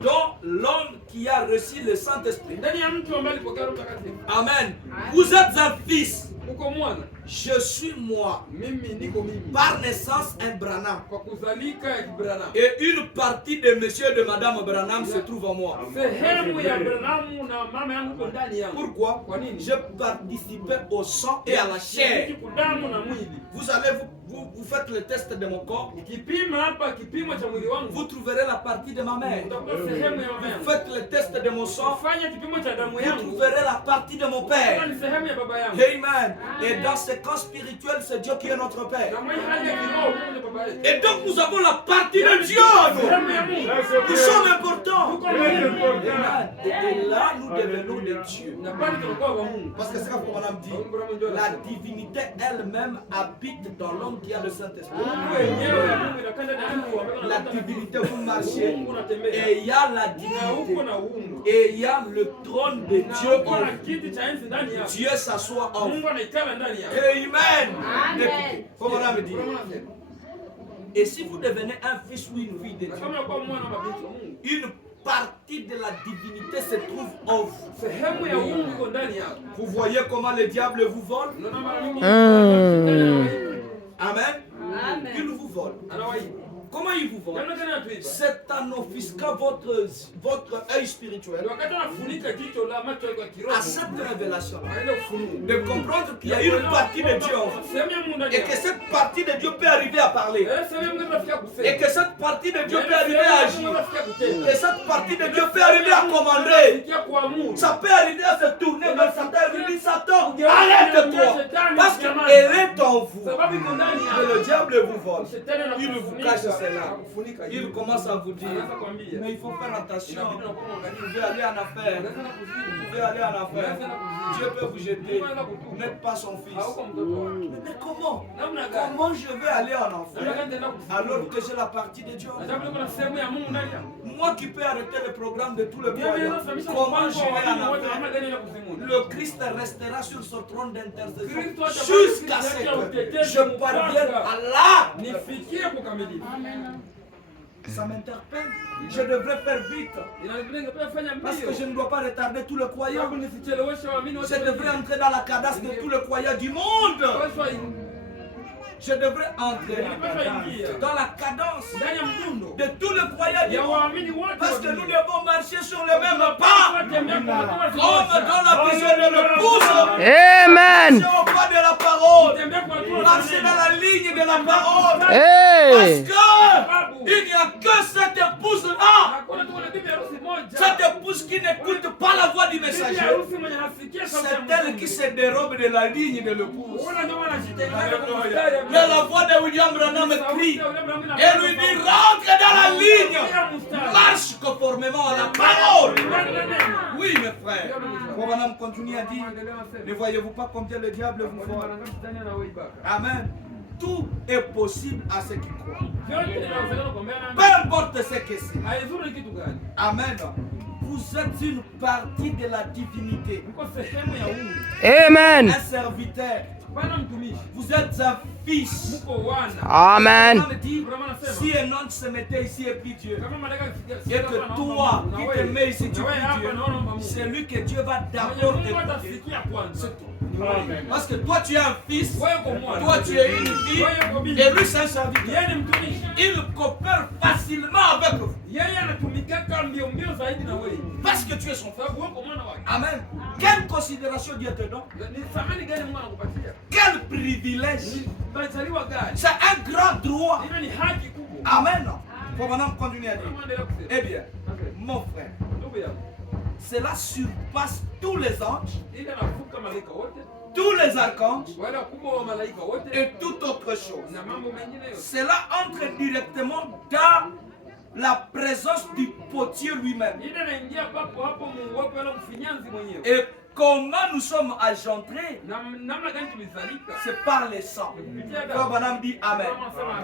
dans l'homme qui a reçu le Saint-Esprit. Amen. Vous êtes un fils. Je suis moi. Par naissance un Branham. Et une partie de monsieur et de madame Branham se trouve en moi. Pourquoi? Je participais au sang et à la chair. Vous allez vous faites le test de mon corps. Vous trouverez la partie de ma mère. Vous faites le test de mon sang. Vous trouverez la partie de mon père. Amen. Et dans ce camp spirituel, c'est Dieu qui est notre Père. Et donc nous avons la partie de Dieu. Nous sommes importants. Et là, nous devenons des dieux. Parce que c'est comme madame dit, la divinité elle-même habite dans l'homme qui a le Saint-Esprit. La divinité, vous marchez et il y a la divinité et il y a le trône de Dieu. Dieu s'assoit en vous. Amen. Comme on a dit. Et si vous devenez un fils ou une fille de Dieu, une partie de la divinité se trouve en vous. Vous voyez comment le diable vous vole? Amen. Il vous vole. Comment il vous vole? C'est en offusquant votre œil spirituel à cette révélation de comprendre qu'il y a une partie de Dieu en vous et que cette partie de Dieu peut arriver à parler et que cette partie de Dieu peut arriver à agir et cette partie de Dieu peut arriver à commander. Ça peut arriver à se tourner vers Satan et lui dire: Satan, arrête-toi, parce qu'elle est en vous. Mais le diable vous vole, il vous cache cela. Il commence à vous dire: mais il faut faire attention, vous pouvez aller en affaire, vous pouvez aller en affaire, Dieu peut vous jeter, vous n'êtes pas son fils. Mais comment? Comment je vais aller en enfer alors que j'ai la partie de Dieu? Moi qui peux arrêter le programme de tout le croyants, comment je vais en enfer? Le Christ restera sur son trône d'intercession jusqu'à ce que je parvienne à la. Ça m'interpelle. Je devrais faire vite. Parce que je ne dois pas retarder tout le croyant. Je devrais entrer dans la cadence de tout le croyant du monde. Je devrais entrer dans la cadence de tout le croyant du monde. Parce que nous devons marcher sur le même pas. Comme dans la vision de l'épouse. Amen. Marcher au pas de la parole. Marcher dans la ligne de la parole. Hey. Parce qu'il n'y a que cette épouse-là. Cette épouse qui n'écoute pas la voix du messager. C'est elle qui se dérobe de la ligne de l'épouse. Mais la voix de William Branham crie et lui dit rentre dans la ligne, marche conformément à la parole. Oui mes frères. Branham continue à dire, ne voyez-vous pas combien le diable vous vole? Amen. Tout est possible à ceux qui croient. Peu importe ce que c'est. Amen. Vous êtes une partie de la divinité. Amen. Un serviteur. Vous êtes un fils. Amen. Si un homme se mettait ici et puis Dieu, et que toi qui te mets ici, tu pries Dieu, c'est lui que Dieu va d'abord écouter. C'est tout. Parce que toi tu es un fils, toi tu es une fille, et lui c'est un serviteur. Il coopère facilement avec vous. Parce que tu es son frère. Amen. Quelle considération Dieu te donne? Quel privilège. C'est un grand droit. Amen. Pour maintenant continuer à dire. Eh bien, mon frère, cela surpasse tous les anges, tous les archanges et toute autre chose. Cela entre directement dans la présence du potier lui-même. Et comment nous sommes agentrés? C'est par les sangs. Comme Madame dit Amen.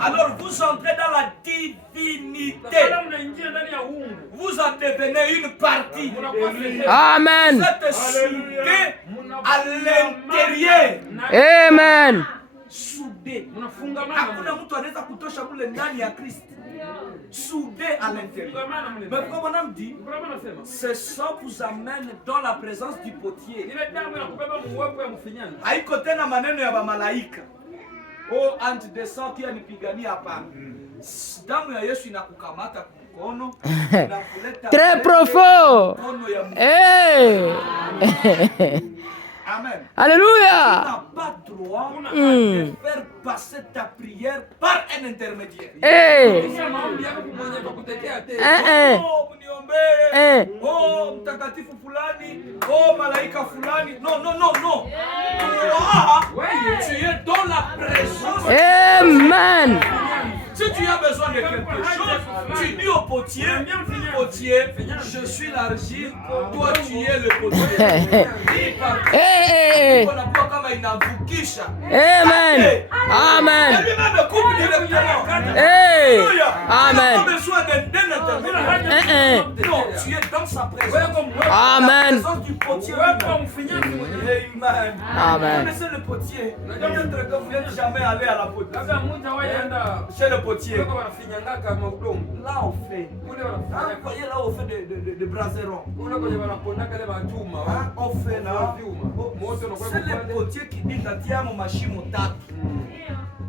Alors vous entrez dans la divinité. Vous en devenez une partie. Amen. Vous êtes soudés à l'intérieur. Amen. Soudés. Hakuna mtu anaweza kutosha kule ndani ya Kristo. Soudés à l'intérieur. Mais comme on dit, ce sang vous amène dans la présence du potier. Haiko tena maneno ya bamalaika. Oh, antidescend qui anipigania hapa. Damu ya Yesu inakukamata mkono na kuleta Très profond. Hey. Amen. Alléluia. Tu n'as pas droit de faire passer ta prière par un intermédiaire. Hey. Oh, mniombee. Oh, mtakatifu fulani. Oh, malaika fulani. Non, non, non, non. Toi, tu es dans la présence. Amen. Si tu as besoin de quelque chose, tu dis au potier, potier, je suis l'argile, toi tu es le potier. Hey. Amen. Amen. Hey. Amen. Tu as besoin d'un intermédiaire. Non, tu es dans sa présence. Amen. La présence du potier. Amen. Amen. Vous connaissez le potier? Peut-être que vous n'êtes jamais allé à la poterie. Chez le potier. Là on fait. Vous voyez là on fait de braserons. On fait là. C'est le potier qui dit tatia mon machine tatu.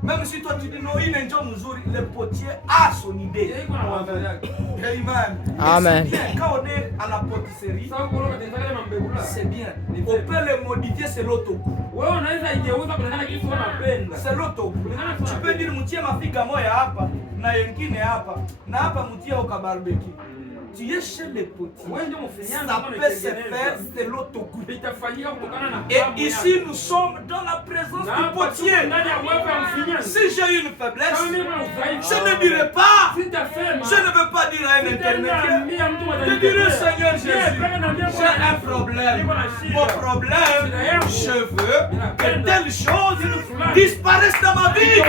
Même si toi tu dis non, il est le potier a son idée. Amen. Amen. Quand on est à la pâtisserie, c'est bien. On peut le modifier, c'est l'autogoût. C'est l'autogoût. Tu peux dire mutie mafika moya hapa na yengine hapa na hapa mutie oka barbecue. Tu es chez les potiers. Ça peut se faire, c'est l'autogoût. Et ici, nous sommes dans la présence du potier. Si j'ai une faiblesse, je ne dirai pas, je ne veux pas dire à un intermédiaire. Je dirai, Seigneur Jésus, j'ai un problème. Mon problème, je veux que telle chose disparaisse dans ma vie.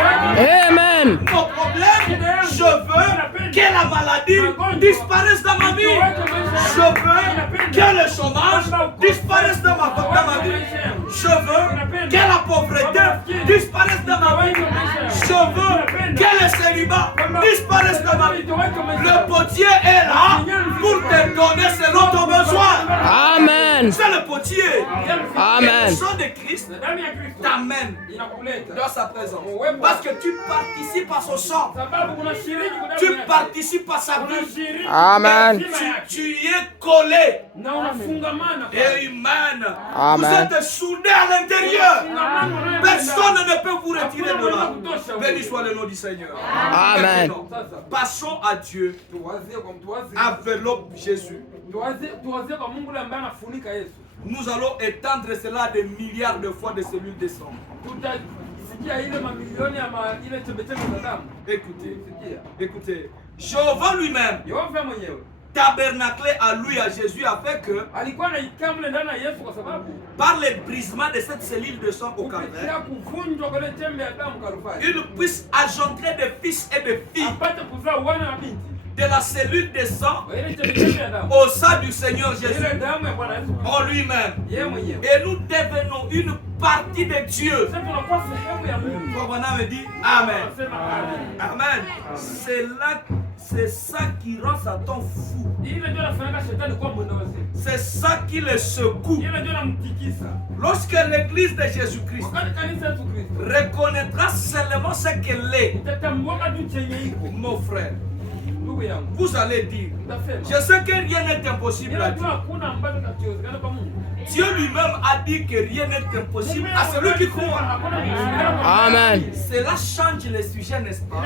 Amen. Mon problème, je veux que la maladie disparaisse dans ma vie. Je veux que le chômage disparaisse dans ma vie. Je veux que la pauvreté disparaisse dans ma vie. Je veux que le célibat disparaisse dans ma vie. Le potier est là pour te donner selon ton besoin. Amen. C'est le potier. Amen. Et le sang de Christ t'amène dans sa présence. Parce que tu participes à son sang. Tu participes à sa vie. Amen. Tu y es collé. Amen. Vous êtes soudés à l'intérieur. Personne ne peut vous retirer de là. Béni soit le nom du Seigneur. Amen. Passons à Dieu. Enveloppe Jésus. nous allons étendre cela des milliards de fois de cellules de sang. Écoutez, écoutez, Jéhovah lui-même tabernaclé à lui, à Jésus, afin que par le brisement de cette cellule de sang au calvaire, il puisse engendrer des fils et des filles de la cellule de sang au sein du Seigneur Jésus en lui-même. Et nous devenons une partie de Dieu. Comme me dit Amen. Amen. C'est ça qui rend Satan fou. C'est ça qui le secoue. Lorsque l'église de Jésus-Christ reconnaîtra seulement ce qu'elle est, mon frère, vous allez dire, je sais que rien n'est impossible à Dieu. Dieu lui-même a dit que rien n'est impossible à celui qui croit. Amen. Cela change le sujet, n'est-ce pas?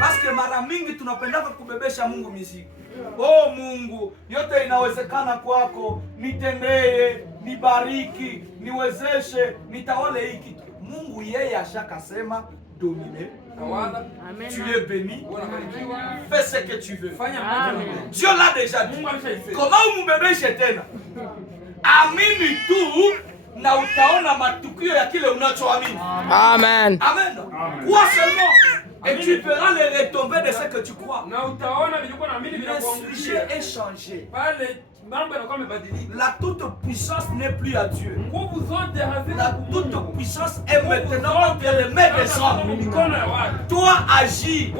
Parce que mara mingi tunapendaka kubebesha Mungu mizigo. Oh Mungu, yote inawezekana kwako, nitendee, nibariki, niwezeshe, nitawale hiki. Mungu yeye ashakasema dominer. Tu es béni. Fais ce que tu veux. Dieu l'a déjà dit. Comment umubebeshe tena? Amini tu na utaona matukio ya kile unachoamini. Amen. Amen. Crois seulement et tu verras les retombées de ce que tu crois. Le sujet est changé. La toute puissance n'est plus à Dieu. La toute puissance est maintenant entre les mains des hommes. Toi agis,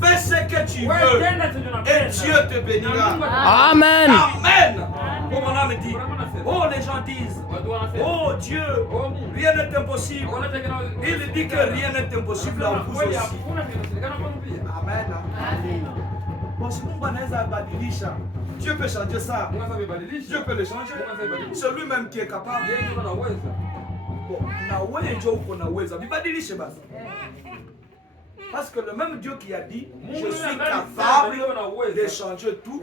fais ce que tu veux et Dieu te bénira. Amen. Amen. Comme on a me dit, oh les gens disent, oh Dieu, rien n'est impossible. Il dit que rien n'est impossible à vous aussi. Amen. Dieu peut changer ça. Dieu peut le changer. C'est lui-même qui est capable. Parce que le même Dieu qui a dit, je suis capable de changer tout,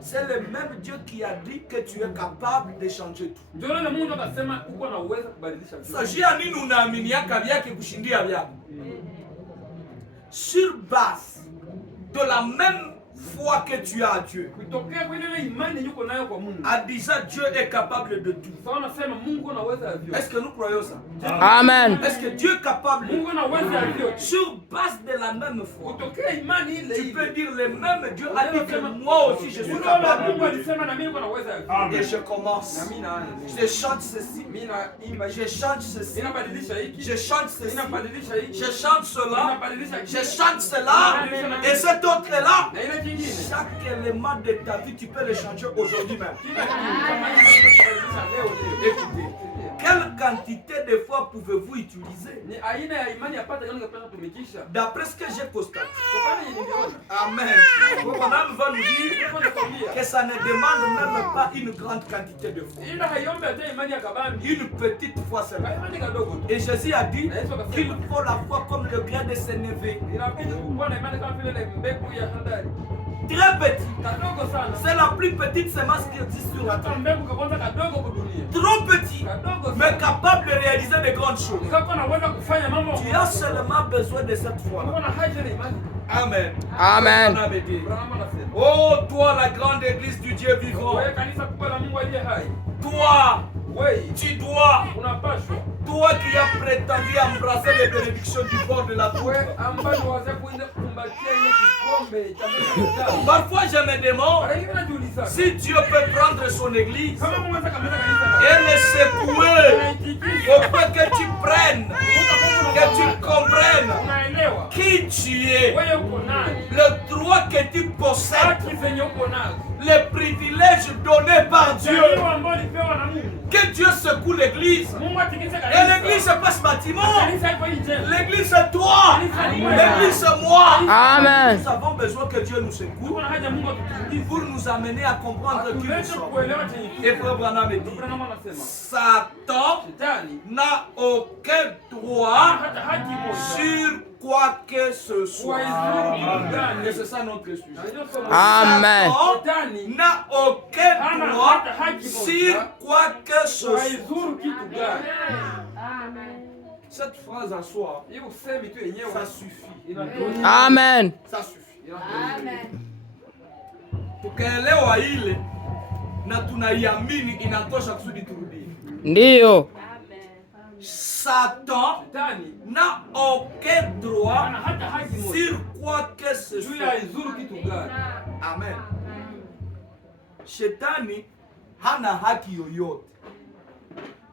c'est le même Dieu qui a dit que tu es capable de changer tout. Sur base de la même foi que tu as à Dieu. A déjà Dieu est capable de tout. Est-ce que nous croyons ça? Amen. Est-ce que Dieu est capable de tout? Sur base de la même foi. Tu peux dire le même Dieu a dit que moi aussi je suis capable de tout. Et je commence. Je chante ceci. Je chante ceci. Je chante ceci. Je chante cela. Je chante cela. Et cet autre là. Chaque élément de ta vie, tu peux le changer aujourd'hui même. Écoutez, quelle quantité de foi pouvez-vous utiliser? D'après ce que j'ai constaté. Amen. Mon âme va nous dire que ça ne demande même pas une grande quantité de foi. Une petite foi seulement. Et Jésus a dit qu'il faut la foi comme le grain de sénévé. Très petit. C'est la plus petite semence qui existe sur la terre. Trop petit, mais capable de réaliser de grandes choses. Tu as seulement besoin de cette foi. Amen. Amen. Oh, toi, la grande église du Dieu vivant. Toi, tu dois. Toi qui as prétendu embrasser les bénédictions du bord de la tour. Parfois je me demande si Dieu peut prendre son église et le secouer au point que tu prennes, que tu comprennes qui tu es, le droit que tu possèdes, les privilèges donnés par Dieu. Que Dieu secoue l'église. Et l'église c'est pas ce bâtiment. L'église c'est toi. L'église c'est moi. Amen. Nous avons besoin que Dieu nous secoue pour nous amener à comprendre qui nous sommes. Et Frère Branham dit, Satan n'a aucun droit sur quoi que ce soit. Et c'est ça notre sujet. Amen. Satan n'a aucun droit sur quoi que ce soit. Cette phrase en soi, ça suffit. Amen. Ça suffit. Tukaelewa ile na tunaiamini inatosha kusudi turudie. Ndio. Satan n'a aucun droit sur quoi que ce soit. Amen. Shetani hana haki yoyote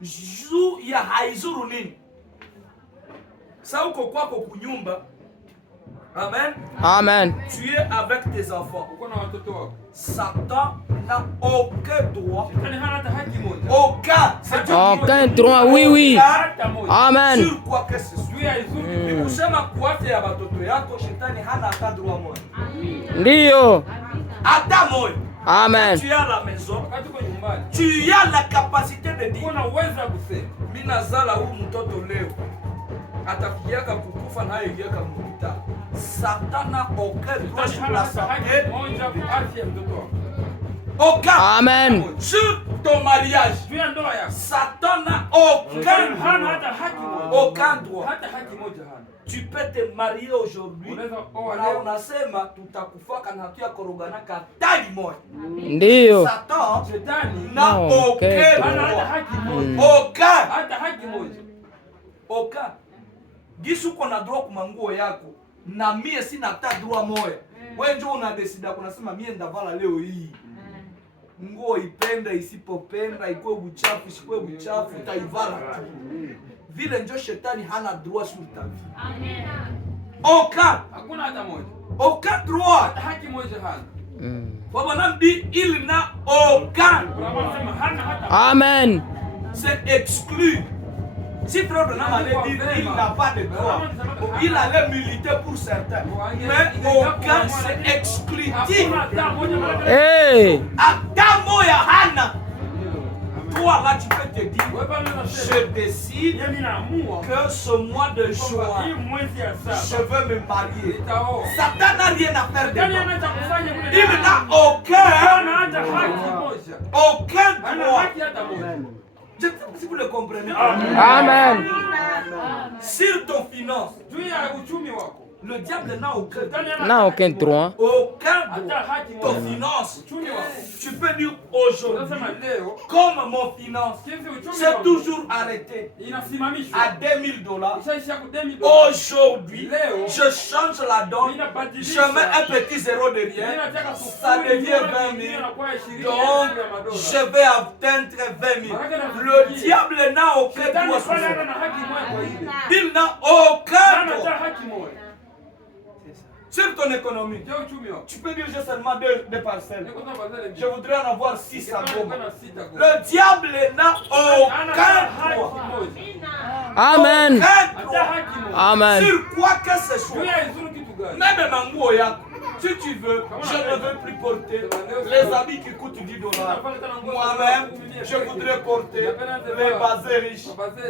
juu ya haizuru nini. Sa uko kwako kunyumba. Amen. Amen. Tu es avec tes enfants. Satan n'a aucun droit. Aucun droit, oui, oui. Amen. Sur quoi que ce soit. Kusema kuacha ya watoto yako, shetani hana hata droit moja. Ndio. Hata moja. Amen. Tu es à la maison. Tu as la capacité de dire. Mimi nazala huyu mtoto leo. Atafiaka kukufa na yeye yaka mkuta. Satan n'a aucun droit sur la santé. Aucun. Amen. Sur ton mariage. Satan n'a aucun droit. Tu peux te marier aujourd'hui. Na unasema tutakufaka na hatuyakorogana katali moja. Ndio. Satan n'a aucun droit. Aucun. Gisu kona droit kuma nguo yako na mie sina hata droit moja. Wewe ndio unadesida kunasema mie ndavala leo hii. Nguo ipenda isipopenda, ikuwe buchafu isikuwe buchafu, utaivala tu. Vile ndio shetani hana droit sur ta vie. Amen. Hakuna hata moja. Aucun droit. Hata haki moja hana. Baba namdi il n'a aucun. Amen. C'est exclu. Si frère Branham allait dire il n'a pas de droit, il allait militer pour certains. Mais aucun, c'est exclusif. Hey. Adamo ya hana. Toi là tu peux te dire, je décide que ce mois de juin, je veux me marier. Satan n'a rien à faire de moi. Il n'a aucun droit. Je sais pas si vous le comprenez. Amen. Sur ton finance, le diable n'a aucun droit. Aucun droit. Ton finance, tu peux dire aujourd'hui, comme mon finance, c'est toujours arrêté à $2000. Aujourd'hui, je change la donne, je mets un petit zéro derrière, ça devient 20 000. Donc, je vais atteindre 20 000. Le diable n'a aucun droit sur ça. Il n'a aucun droit. Sur ton économie, tu peux dire j'ai seulement deux parcelles. Je voudrais en avoir 6 à Goma. Le diable n'a aucun droit. Amen. Amen. Sur quoi que ce soit. Même Mango Yako. Si tu veux, je ne veux plus porter les habits qui coûtent $10. Moi-même, je voudrais porter les basés riches.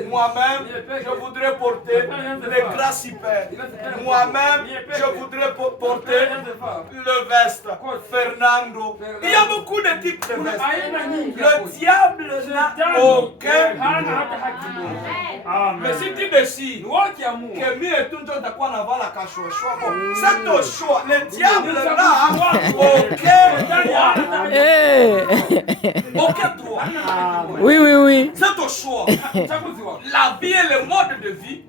Moi-même, je voudrais porter les gras super. Moi-même, je voudrais porter le veste. Fernando. Il y a beaucoup de types de vestes. Le diable n'a aucun droit. Mais si tu décides que mieux est tout le temps de quoi n'avoir la cache au choix, c'est ton choix. Le diable n'a aucun droit. Aucun droit. Oui, oui, oui. C'est ton choix. La vie et le mode de vie.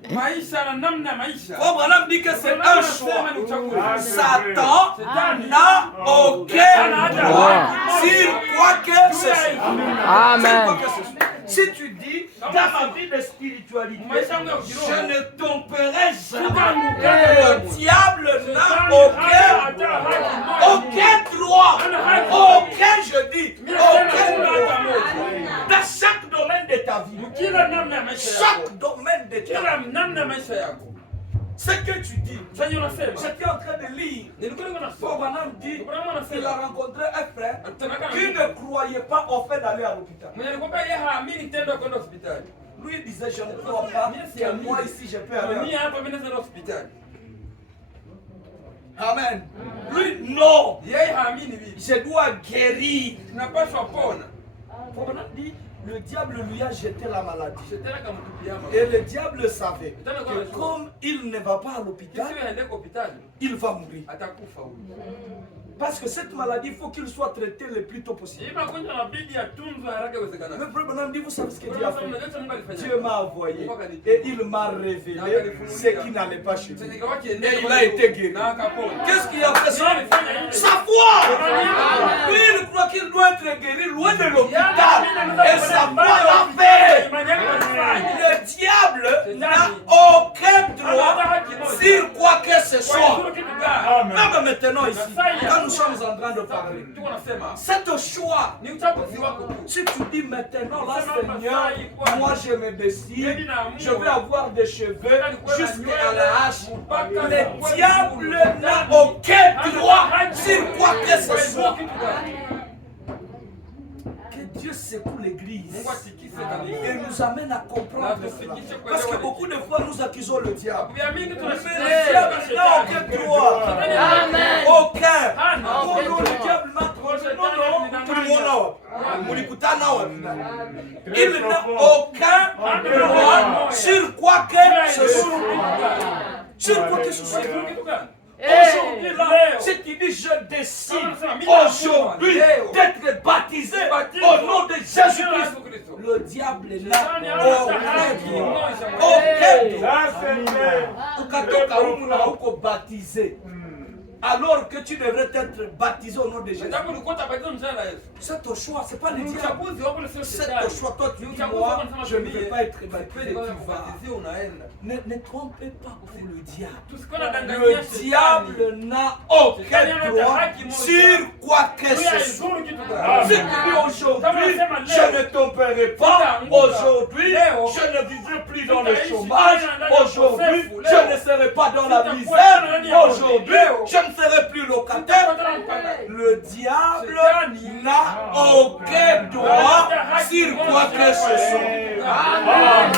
Abraham dit que c'est un choix. Satan n'a aucun droit sur quoi que ce soit. Amen. Si tu dis dans ma vie de spiritualité, je ne tomberai jamais. Le diable n'a aucun droit. Aucun, je dis, aucun droit. Dans chaque domaine de ta vie. Chaque domaine de ta vie. Ce que tu dis, j'étais en train de lire. Abraham dit qu'il a rencontré un frère qui ne croyait pas au fait d'aller à l'hôpital. Lui disait, je ne crois pas que moi ici je peux aller à l'hôpital. Amen. Lui, non. Yeye haamini vile. Je dois guérir. Tunapaswa pona. On a dit, le diable lui a jeté la maladie. Shetani akamtupia magonjwa. Et le diable savait que comme il ne va pas à l'hôpital, Kisiwe aende kwa hospitali, il va mourir. atakufa huyu. Parce que cette maladie, il faut qu'il soit traité le plus tôt possible. Hii magonjwa inabidi atunzwe haraka iwezekanavyo. Le problème, dit, vous savez ce que Dieu a fait? Mungu alifanya. Dieu m'a envoyé et il m'a révélé ce qui n'allait pas chez lui. Et il a été guéri. Qu'est-ce qu'il a fait ça? Sa foi! Lui, il croit qu'il doit être guéri loin de l'hôpital. Et sa foi l'a fait. Le diable n'a aucun droit sur quoi que ce soit. Même maintenant ici, quand nous sommes en train de parler, c'est au choix. Si tu dis maintenant, là, Seigneur, moi je me décide, je vais avoir des cheveux jusqu'à la hache. Le diable n'a aucun droit sur quoi que ce soit. Que Dieu secoue l'église et nous amène à comprendre cela. Parce que beaucoup de fois nous accusons le diable. Mais le diable n'a aucun droit. Aucun. Non, le diable m'a trompé. Non, tout le monde. Il n'a aucun droit sur quoi que ce soit. Sur quoi que ce soit. Aujourd'hui, là, c'est qui dit je décide aujourd'hui d'être baptisé au nom de Jésus-Christ. Le diable n'a aucun droit. Baptisé. Alors que tu devrais être baptisé au nom de Jésus. C'est ton choix, c'est pas le diable. C'est ton choix. Toi, tu dis moi, je ne vais pas être baptisé. Ne trompez pas pour le diable. Le diable n'a aucun droit sur quoi que ce soit. Si tu dis aujourd'hui, je ne tomberai pas. Aujourd'hui, je ne vivrai plus dans le chômage. Aujourd'hui, je ne serai pas dans la misère. Aujourd'hui, je ne serai plus locataire. Le diable n'a aucun droit sur quoi que ce soit. Amen.